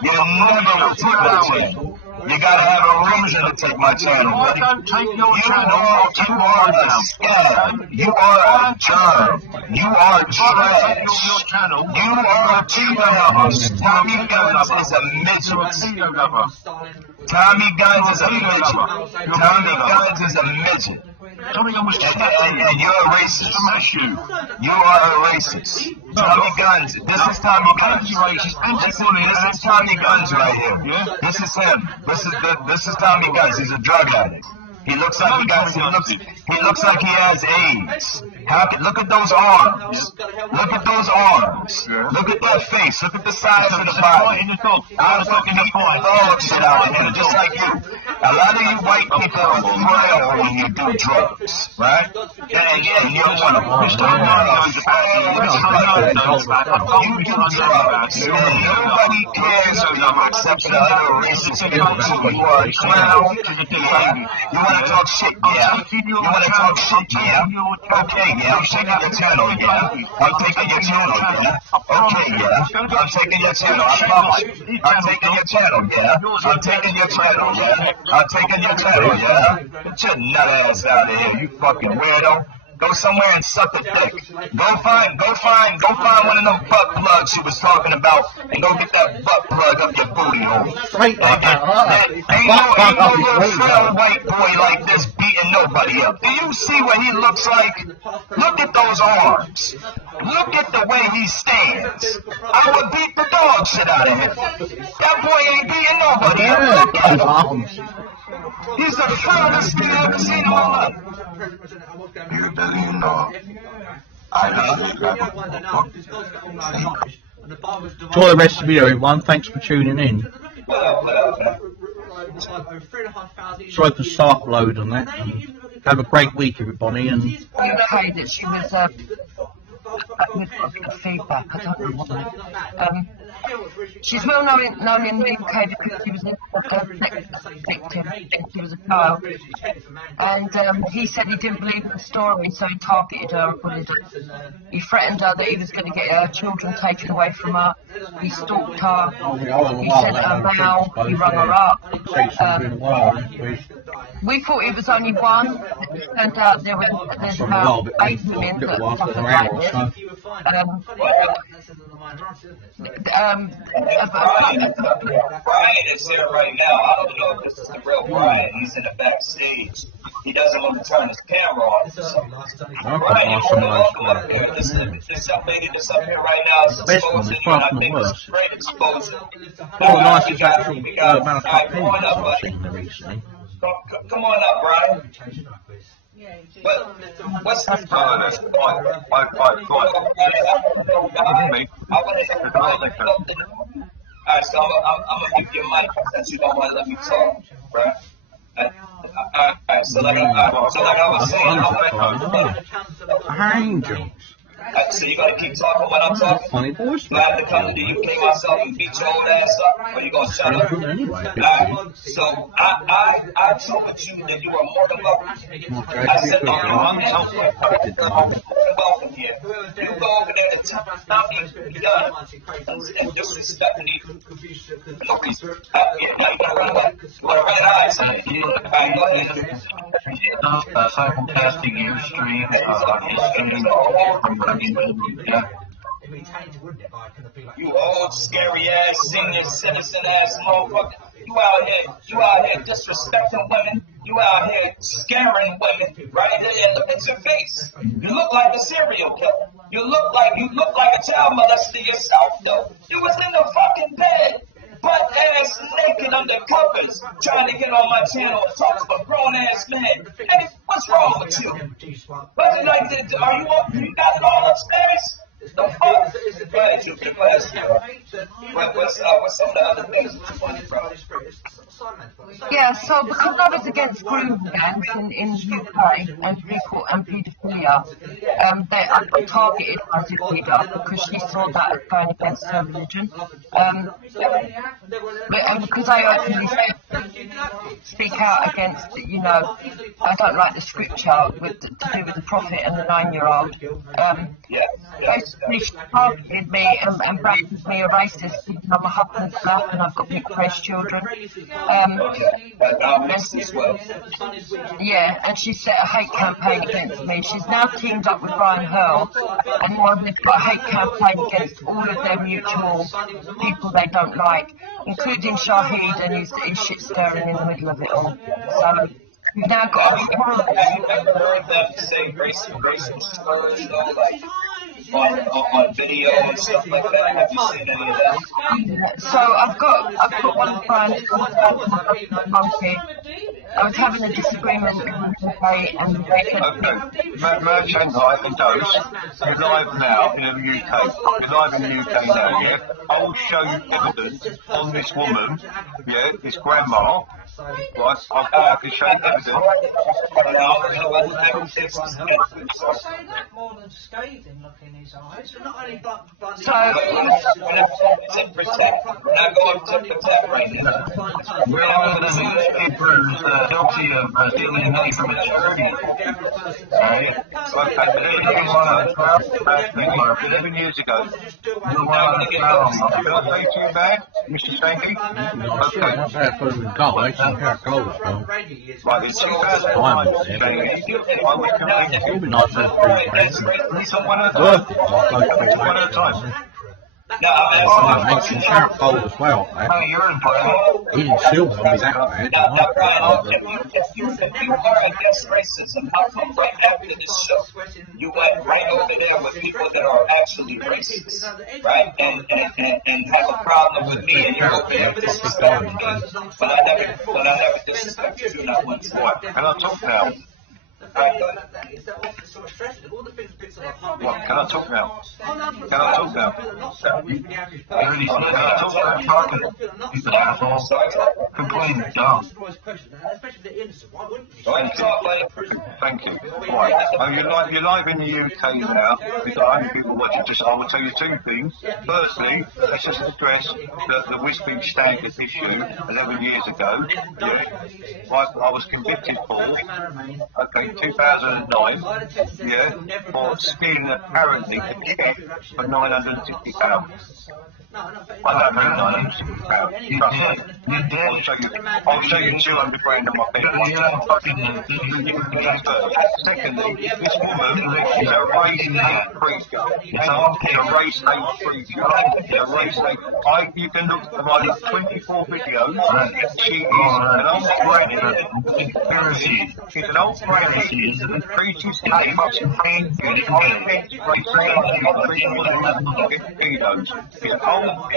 You'll never take my channel. You gotta have a reason to take my channel. I don't take your channel. You are a scab. You are a germ. You are trash. You are a cheater lover. Tommy Guns is a midget. Tommy Guns is a midget. Tommy Guns is a midget. And you're a racist. You are a racist. Tommy Guns. This is Tommy Guns. This is Tommy Guns right here. This is him. This is Tommy Guns. He's a drug addict. He looks like he looks like he has AIDS. Look at those arms. Look at those arms. Look at that face. Look at the size of the body. I'm looking at dog shit out of him, just like you. A lot of you white people are frail when you do drugs, right? And you don't want to push the drugs. You do drugs. Nobody cares of you except for the other racist people. You are a clown. You want to talk shit, yeah? You want to talk shit, yeah? Okay, yeah, I'm taking your channel, yeah? I'm taking your channel, yeah? Okay, yeah? I'm taking your channel, I promise. I'm taking your channel, yeah? I'm taking your channel, yeah? I'm taking your channel, yeah? Get your nut ass out of here, you fucking weirdo. Go somewhere and suck a dick. Go find one of them butt plugs she was talking about, and go get that butt plug up your booty hole. Ain't no little frail white boy like this beating nobody up. Do you see what he looks like? Look at those arms. Look at the way he stands. I would beat the dog shit out of him. That boy ain't beating nobody up. Look at him. He's the frailest thing I've ever seen in my life. You don't know. I know. Enjoy the rest of the video, everyone. Thanks for tuning in. Sorry for start load on that. Have a great week, everybody. And okay that she was with feedback. I don't know why. She's well known in the UK because she was a victim. She was a child, and he said he didn't believe the story, so he targeted her and bullied her. He threatened her that he was going to get her children taken away from her. He stalked her. He sent her mail. He rung her up. We thought it was only one. It turned out there's about 8 women that suffered like this. Brian is here right now. I don't know if this is the real Brian. He's in the backstage. He doesn't want to turn his camera on. Brian, you're welcome up there. This young lady that's up here right now is exposing you, and I think it's great exposing. nicest actual amount of opinions I've seen recently. Come on up, Brian. What's the time? That's fine. I want to hit the ball. Alright, so I'm going to give you a mic since you don't want to let me talk, right? Alright, so like I was saying, Angels. So you gotta keep talking when I'm talking. Funny voice. I have to come to the UK myself and beat your old ass up, or you gonna shut up? Alright, so I told you that you were more than welcome. I said, I'm welcome here. You go over there and tell me you're done and disrespecting me. What red eyes? Simulcasting your stream, You old scary ass senior citizen ass motherfucker. You out here disrespecting women. You out here scaring women right there and look at your face. You look like a serial killer. You look like a child molester yourself though. You was in the fucking bed. Butt ass naked under covers, trying to get on my channel and talk to a grown ass man. Hey, what's wrong with you? What did I do? Are you up? You got it all upstairs? The fuck? What's some of the other things? Yeah, so because I was against grooming gangs in the UK and paedophilia, I got targeted by Zoubida because she saw that as going against her religion. And because I openly speak out against, I don't like the scripture to do with the prophet and the 9-year-old. Basically, she targeted me and branded me a racist because I'm a husband stuff and I've got mixed race children. Yeah, and she set a hate campaign against me. She's now teamed up with Brian Hurle, and now they've got a hate campaign against all of their mutual people they don't like, including Shahid and his shit stirring in the middle of it all. So we've now got a on video and stuff like that. Have you seen any of that? So I've got one friend monkey. I was having a disagreement with him today and they said Merchandise and dose is live now in the UK. It's live in the UK now, yeah? I'll show you evidence on this woman, yeah, this grandma. Right, I can show you evidence. guilty of stealing money from a charity. Right? 11 years ago. Did I say too bad, Mr. Stanky? Okay. Not bad for the goal. I don't care goals, though. Right, in 2009, I was convicted. It'll be nice to have 3 friends. One at a time. I mentioned Sheriff Cole as well. He didn't steal one, he's that bad. If you are against racism, how come right after this show, you went right over there with people that are actually racist, right? And have a problem with me, and you're over there disrespecting me, but I never disrespected you not once more. Can I talk now? What? Can I talk now? Can I talk now? Complaining, dumb. Thank you. Right. You're live in the UK now. We've got 100 people watching. I will tell you 2 things. Firstly, let's just address the Whiskey Standard issue 11 years ago. Yeah. I was convicted for, 2009, yeah, for stealing apparently a cheque for £960. I don't know £960. You did. I'll show you 200 grand on my bed. Secondly, this woman is a race hate preacher. It's a race hate preacher. You can look at my 24 videos. She is an old-brained conspiracy. She's an old-brained who preaches as much pain as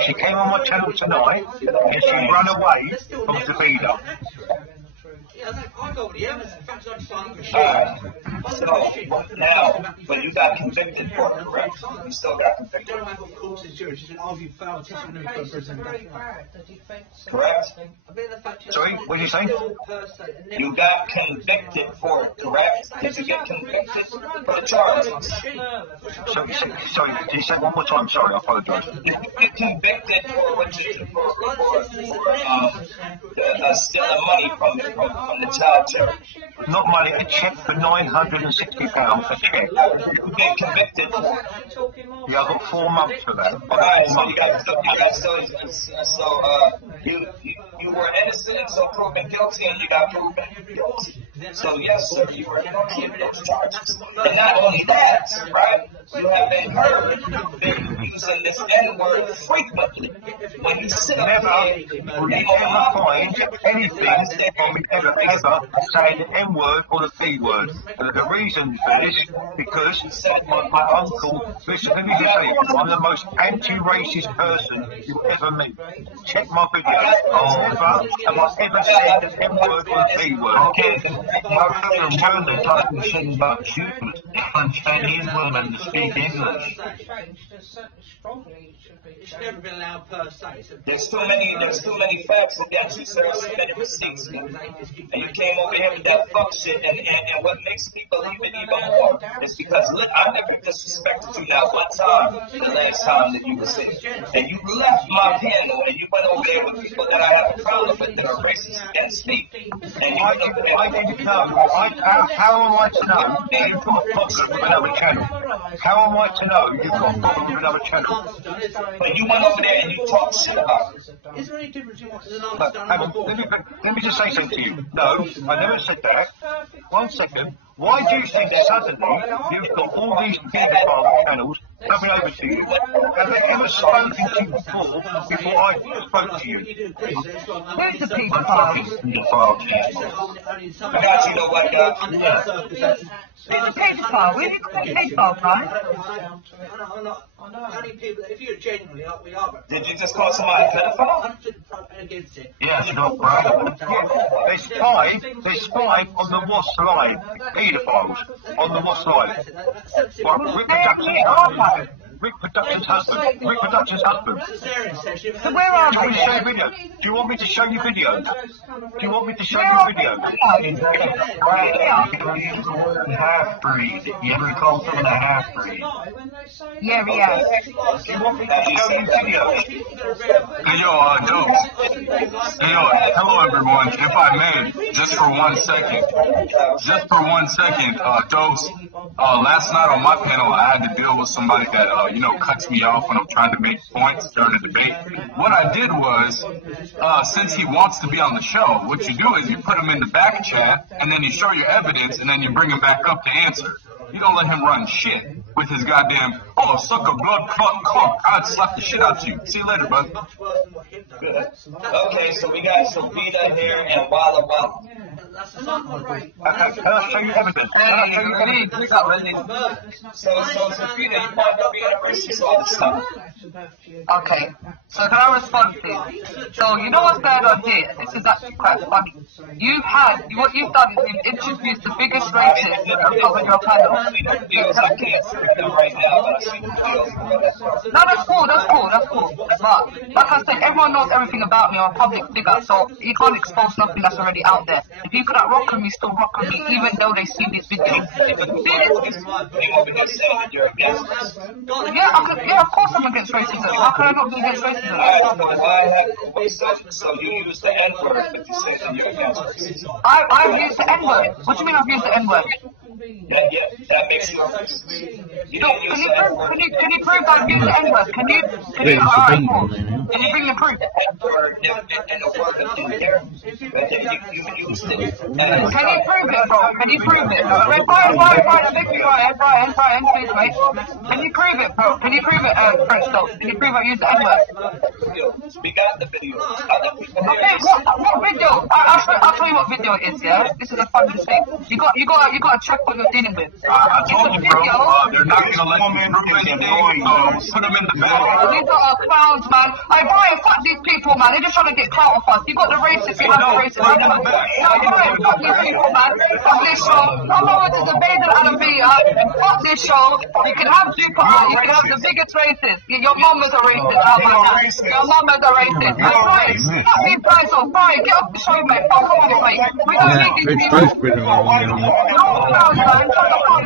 she came on my channel tonight and she ran away from Zoubida. So now, but you got convicted for it, correct? You still got convicted. Correct? Sorry, what did you say? You got convicted for it, correct? Did you get convicted for the charges? Sorry, can you say it one more time? Sorry, I apologise. You get convicted for what you did for stealing money from the child charity. Not money, a cheque for £960, a cheque. You get convicted for it. Yeah, I got 4 months for that. Alright, so you were innocent until proven guilty, and you got proven guilty. So yes, sir, you were guilty of those charges. And not only that, right? You have been heard using this N-word frequently. When you sit up Never find anything from me ever saying the N-word or the B-word. And the reason for this is because my uncle, listen, let me just say, I'm the most anti-racist person you will ever meet. Check my videos. Never have I ever said the N-word or the B-word. My brother talking shit about shooting on Chinese women to speak English. There's too many facts against you, sir. So many receipts, and you came over here with that fuck shit, and what makes me believe it even more is because look, I never disrespected you now one time, the last time that you was here, and you left my panel and you went over there with people that I have a problem with that are racist against me, and you didn't know. How am I to know that you've got a problem with another channel? How am I to know you've got a problem with another channel? But you went over there and you talked shit about it. Is there any difference in what an let me just say something to you. No, I never said that. 1 second. Why do you think suddenly you've got all these paedophile channels coming over to you? Have they ever spoken to you before I spoke to you? Who's the paedophile? I got you know what, guys? Who's the paedophile? Where did you call paedophile from? I know how many people, if you're genuinely like we are. Did you just call somebody a pedophile? Against it. Yes, not right. They spy on the WASP line. Paedophiles on the WASP line. Right, Rick Productions happened. Rick Productions happened. So where are Do you want me to show you we? videos? Do you want me to show you videos? Do you want me to show you videos? Half-breed. You ever call someone a half-breed? Yeah, we are. Do you want me to show you videos? Hey, yo, Dukes. Hey, yo, hello everyone. If I may, just for 1 second. Just for 1 second, Dukes. Last night on my panel, I had to deal with somebody that, cuts me off when I'm trying to make points during the debate. What I did was, since he wants to be on the show, what you do is you put him in the back chat, and then you show your evidence, and then you bring him back up to answer. You don't let him run shit with his goddamn, suck a blood clot, I'd slap the shit out of you. See you later, bud. Okay, so we got Zoubida here and Walla Walla. I'll show you evidence. So Zoubida, you might not be able to see all this stuff. Okay, so can I respond to this? So you know what's going on here? This is actually quite funny. What you've done is you've introduced the biggest racist and covered your panel. No, that's cool. But like I said, everyone knows everything about me. I'm a public figure, so you can't expose something that's already out there. The people that rock with me still rock with me, even though they see this video. Yeah, of course I'm against racism. How can I not be against racism? So you use the N-word, but you say that you're against racism. I've used the N-word. What do you mean I've used the N-word? That makes you a racist. Can you prove I've used the N-word? Can you bring the proof? Can you prove it, bro? Can you prove it? Brian, please, mate. Can you prove it, bro? Can you prove it, French though? Can you prove I used the N-word? We got the video. Okay, what video? I'll tell you what video it is, yeah? This is a fun mistake. You got to check what you're dealing with. I told you, bro. They're not going to let me in put them in the bag. These are clowns, man. Brian, fuck these people, man. They're just trying to get clout off us. You got the racists, you have the racists. Brian, fuck these people, man. Fuck this show. Come over to the Baden and fuck this show. You can have the biggest racist. Your mama's a racist. How about that? Your mama's a racist. Brian, fuck these guys off. Brian, get off the show, mate. Fuck off, mate. We don't need these people. No clowns, man.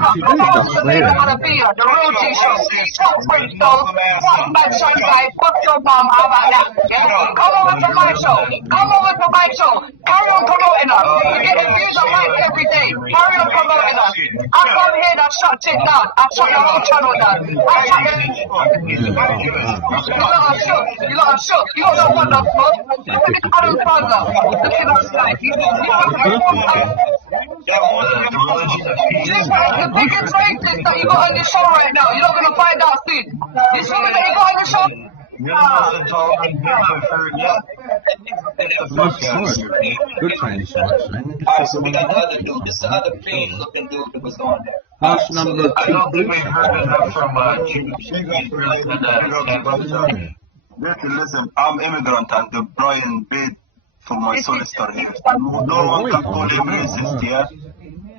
Come over to the Baden and the real G-show. Fuck French though. Fuck Mad Shine Guy. Fuck your mom. How about that? Come over to my show. Come over to my show. Carry on promoting us. We get views on likes every day. Carry on promoting us. I come here and shut shit down. I shut your whole channel down. You lot are shook. You don't know what the fuck. Look at this other brother. Look at us like. The biggest racist that you got on the show right now. You're not going to find out soon. You see that you got on the show? Good translation. Alright, so we got the other dude. This is the other mean looking dude that was on there. That's number 2. I don't think we've heard enough from Listen, I'm immigrant and the Brian paid for my solicitor here. No one can call him racist, yeah?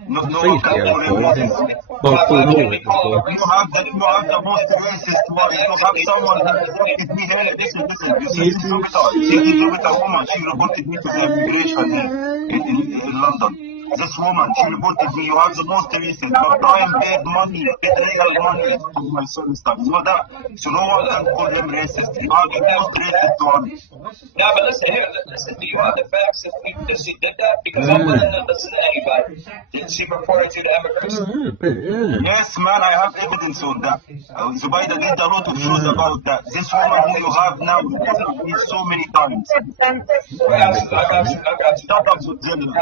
No one can call him racist. You have the most racist one. You have someone that reported me here. Listen. She's with a woman. She reported me to the immigration in London. This woman, she reported me, you have the most racist, but Brian paid money, illegal money to my solicitor. You know that? So no one can call him racist. You are the most racist one. Yeah, but listen, do you have the facts that she did that? Because I wouldn't listen to anybody. Did she report it to the immigration? Yes, man, I have evidence on that. Zoubida did a lot of shows about that. This woman who you have now, so many times. I got you. Stop up with them.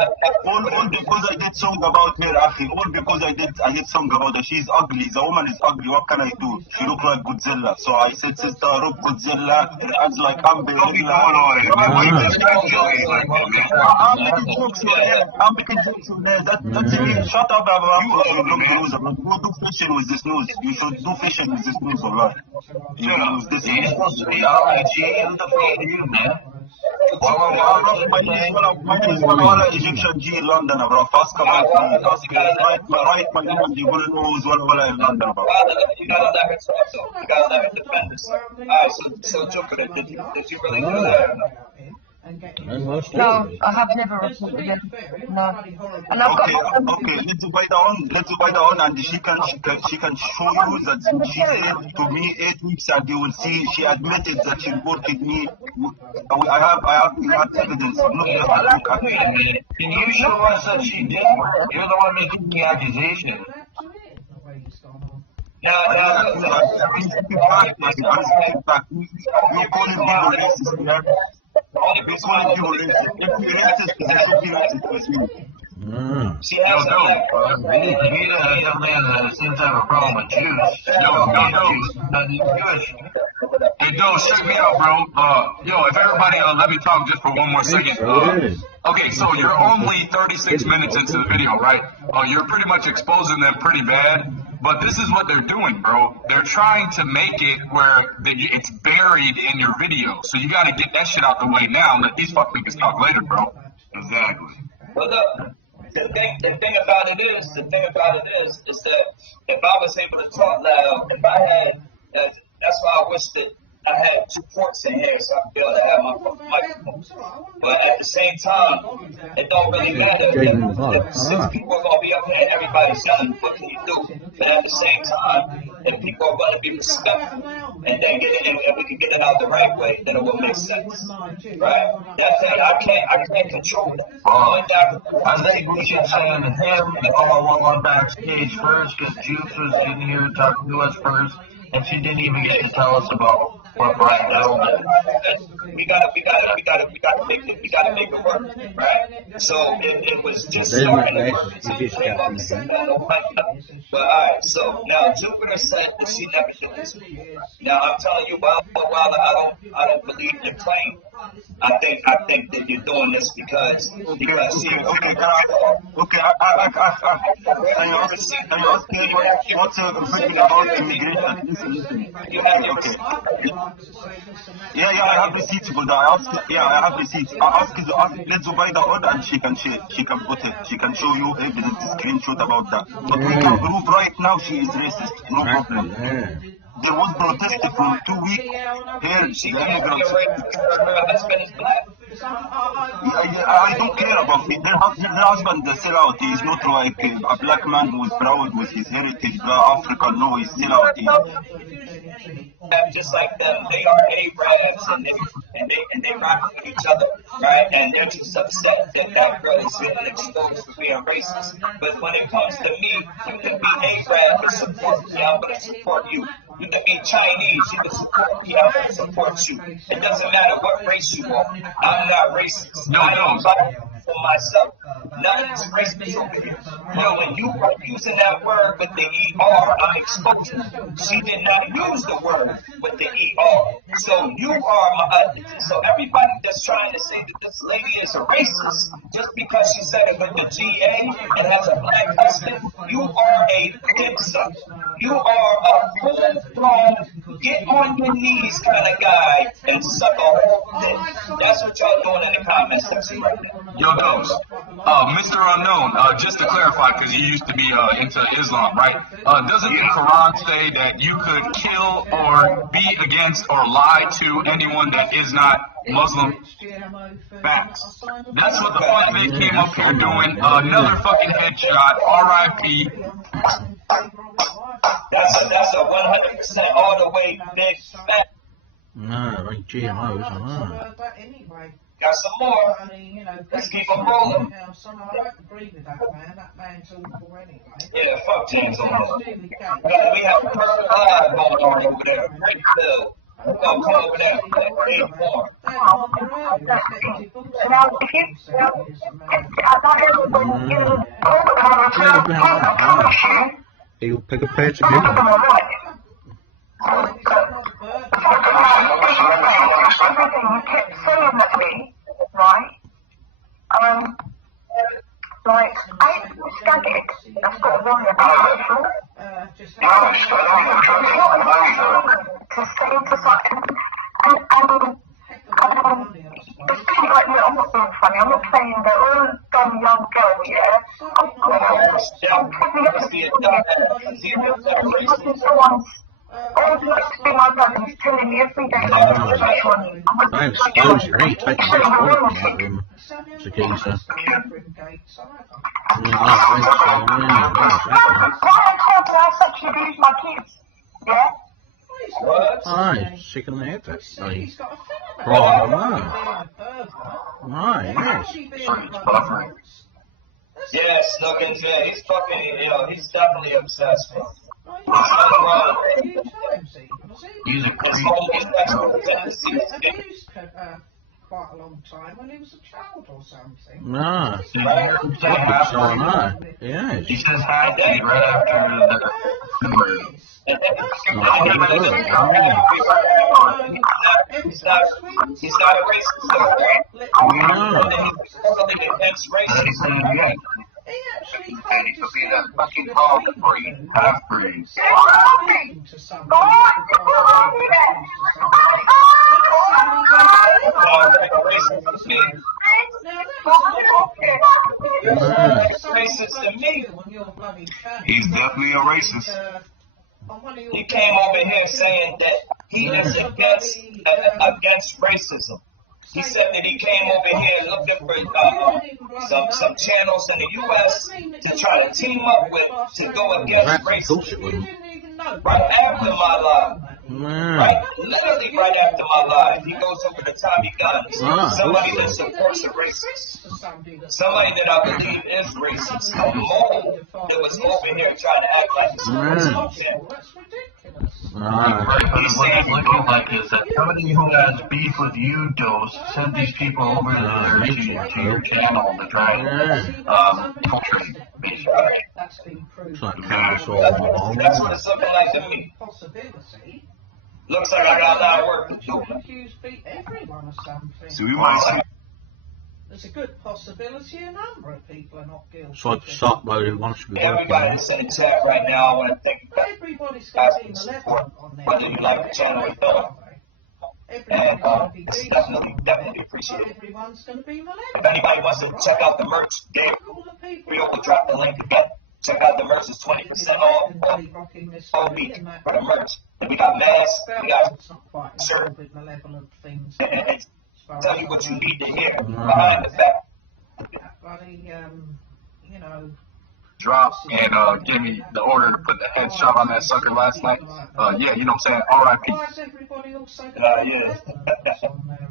All because I did song about her, Akhi. All because I did song about her. She's ugly. The woman is ugly. What can I do? She look like Godzilla. So I said, sister, rock Godzilla. Her eyes like Amber. I'm making jokes on there. That's it. Shut up, Go do fishing with this news. You should do fishing with this news, alright. You use this. You're supposed to be RIG and the man. ولا Egyptian G London bro فاسكا right my Egyptian G ولا London bro. You gotta let her talk though. You gotta let her defend herself. Alright, so Joker, did you really do that or no? No, I have never reported him. No. And I've got Okay, let's buy down and she can show you that she said to me 8 weeks and you will see she admitted that she worked with me. I have evidence. Look at me. Can you show us that she did? You're the one making the accusation. See, yo, Zoubida, a young man that seems to have a problem with Jews. Hey, check me out, bro. If everybody, let me talk just for one more second. Okay, so you're only 36 minutes into the video, right? You're pretty much exposing them pretty bad. But this is what they're doing, bro. They're trying to make it where it's buried in your video. So you got to get that shit out the way now and let these fuck niggas talk later, bro. Exactly. Well, look, the thing about it is that if I was able to talk loud, if I had, that's why I wish that I had 2 ports in here so I could be able to have my microphone. But at the same time, it don't really matter if 6 people are going to be up here and everybody's yelling, what can you do? But at the same time, if people are going to be respectful and then get it, and we can get it out the right way, then it will make sense. Right? That's it. I can't control it. I think we should send him and all backstage first because Juice was in here talking to us first, and she didn't even get to tell us about what Brian doing. We gotta make it work, right? So it was just starting. But alright, so now Jupiter said that she never did this. Now I'm telling you, while I don't believe your claim. I think that you're doing this because you're not seeing. Okay. Can you ask me what's opinion about immigration? Yeah, I have receipts for that. I have receipts. Ask let's buy the order and she can put it. She can show you evidence, screenshot about that. But we can prove right now she is racist. No problem. There was protested for 2 weeks here. She immigrants. I don't care about it. Her husband is still out. He is not like a black man who is proud with his heritage. African, no, he's still out. Just like them, they are Arabs and they rock with each other, right? And they're just upset that girl is getting exposed for being racist. But when it comes to me, you can be Arab and support me. I'm going to support you. You can be Chinese, you can support me. I'm going to support you. It doesn't matter what race you are. I'm not racist. No. For myself. Nothing's racist over here. Now, when you are using that word with the ER, I'm exposed. She did not use the word with the ER. So you are so everybody that's trying to say that this lady is a racist just because she said it with the GA and has a black husband, you are a fixer. You are a full-blown, get on your knees kind of guy and suck a whole dick. That's what y'all doing in the comment section right now. Yo, Dose, Mr. Unknown, just to clarify, because you used to be into Islam, right? Doesn't the Quran say that you could kill or be against or lie to anyone that is not Muslim? Facts. That's what the fuck they came up here doing. Another fucking headshot, R.I.P. That's a 100% all the way big fact. No, like GMOs, Got some more. Let's keep them rolling. Yeah, fuck teams on them. We have a person live going on over there. Great Bill. Come over there. Read more. He'll pick a pair together. Right? Like, I understand it. That's not wrong about it. To say to something, and there's funny. I'm not saying that all dumb young girls, yeah. I'm someone's. All the next thing I've done is telling me every day. I suppose you ain't taking much work out of him, Sakisa. Why can't I sexually abuse my kids? Yeah? Aye, sick in the head, that's the right away. Aye, yes. Yes, look into it. He's fucking, he's definitely obsessed. He's a creep. Quite a long time when he was a child or something. Nah, yeah. He says hi to me right after He's not a racist. He could be that fucking half-breed. to some He's definitely a racist. He came over here saying that he is against racism. He said that he came over here looking for some channels in the U.S. to try to team up with to go against racism. Right after my live. Right, literally right after my live, he goes over the Tommy guns. Somebody that supports a racist. Somebody that I believe is racist. A mole that was over here trying to act like he's He's saying like is that somebody who has beef with you, Dose, send these people over to your channel to try and infiltrate, basically. That's been proved. That's what it's looking like to me. Looks like I got a lot of work to do. Accused beat everyone of something. So we want to see. There's a good possibility a number of people are not guilty. So I've stopped loading once we Everybody that's in the chat right now, I want to thank you guys. Everybody's going to be malevolent on there. Whether you like the channel or not. And definitely appreciate it. Everyone's going to be malevolent. If anybody wants to check out the merch, we will drop the link again. Check out the merch, it's 20% off. All week for the merch. And we got masks, we got shirts. Tell you what you need to hear behind the fact. Drop and give me the order to put the headshot on that sucker last night. Yeah, you know what I'm saying? R.I.P. Yeah.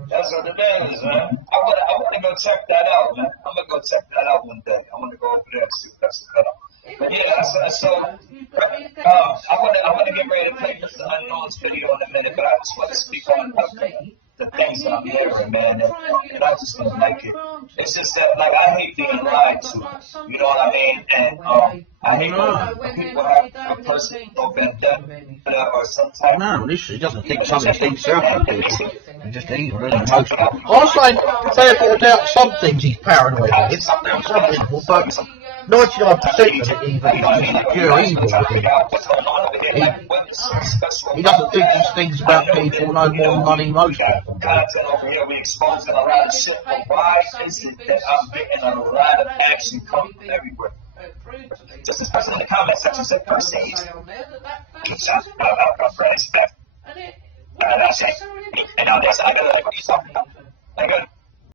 That's what it is, man. I want to go check that out, man. I'm going to go check that out one day. I want to go over there and see if that's the cutoff. But yeah, so I want to get ready to play this Unknown's video in a minute, but I just want to speak on the things that I'm hearing, man, and I just don't like it. It's just that, like, I hate being lied to, you know what I mean? And I hate when people have a personal vendetta or some type. No, at least he doesn't think some of these things are for people. He just ain't really most people. I'm saying, therefore, doubt some things he's paranoid with, some people, but 99% of it even is pure evil with him. He doesn't think these things about people no more than money most people do. Over here, we exposing a lot of shit. Why is it that I'm getting a lot of action coming from everywhere? Just this person in the comment section said, proceed. And I said, I gotta let you talk about.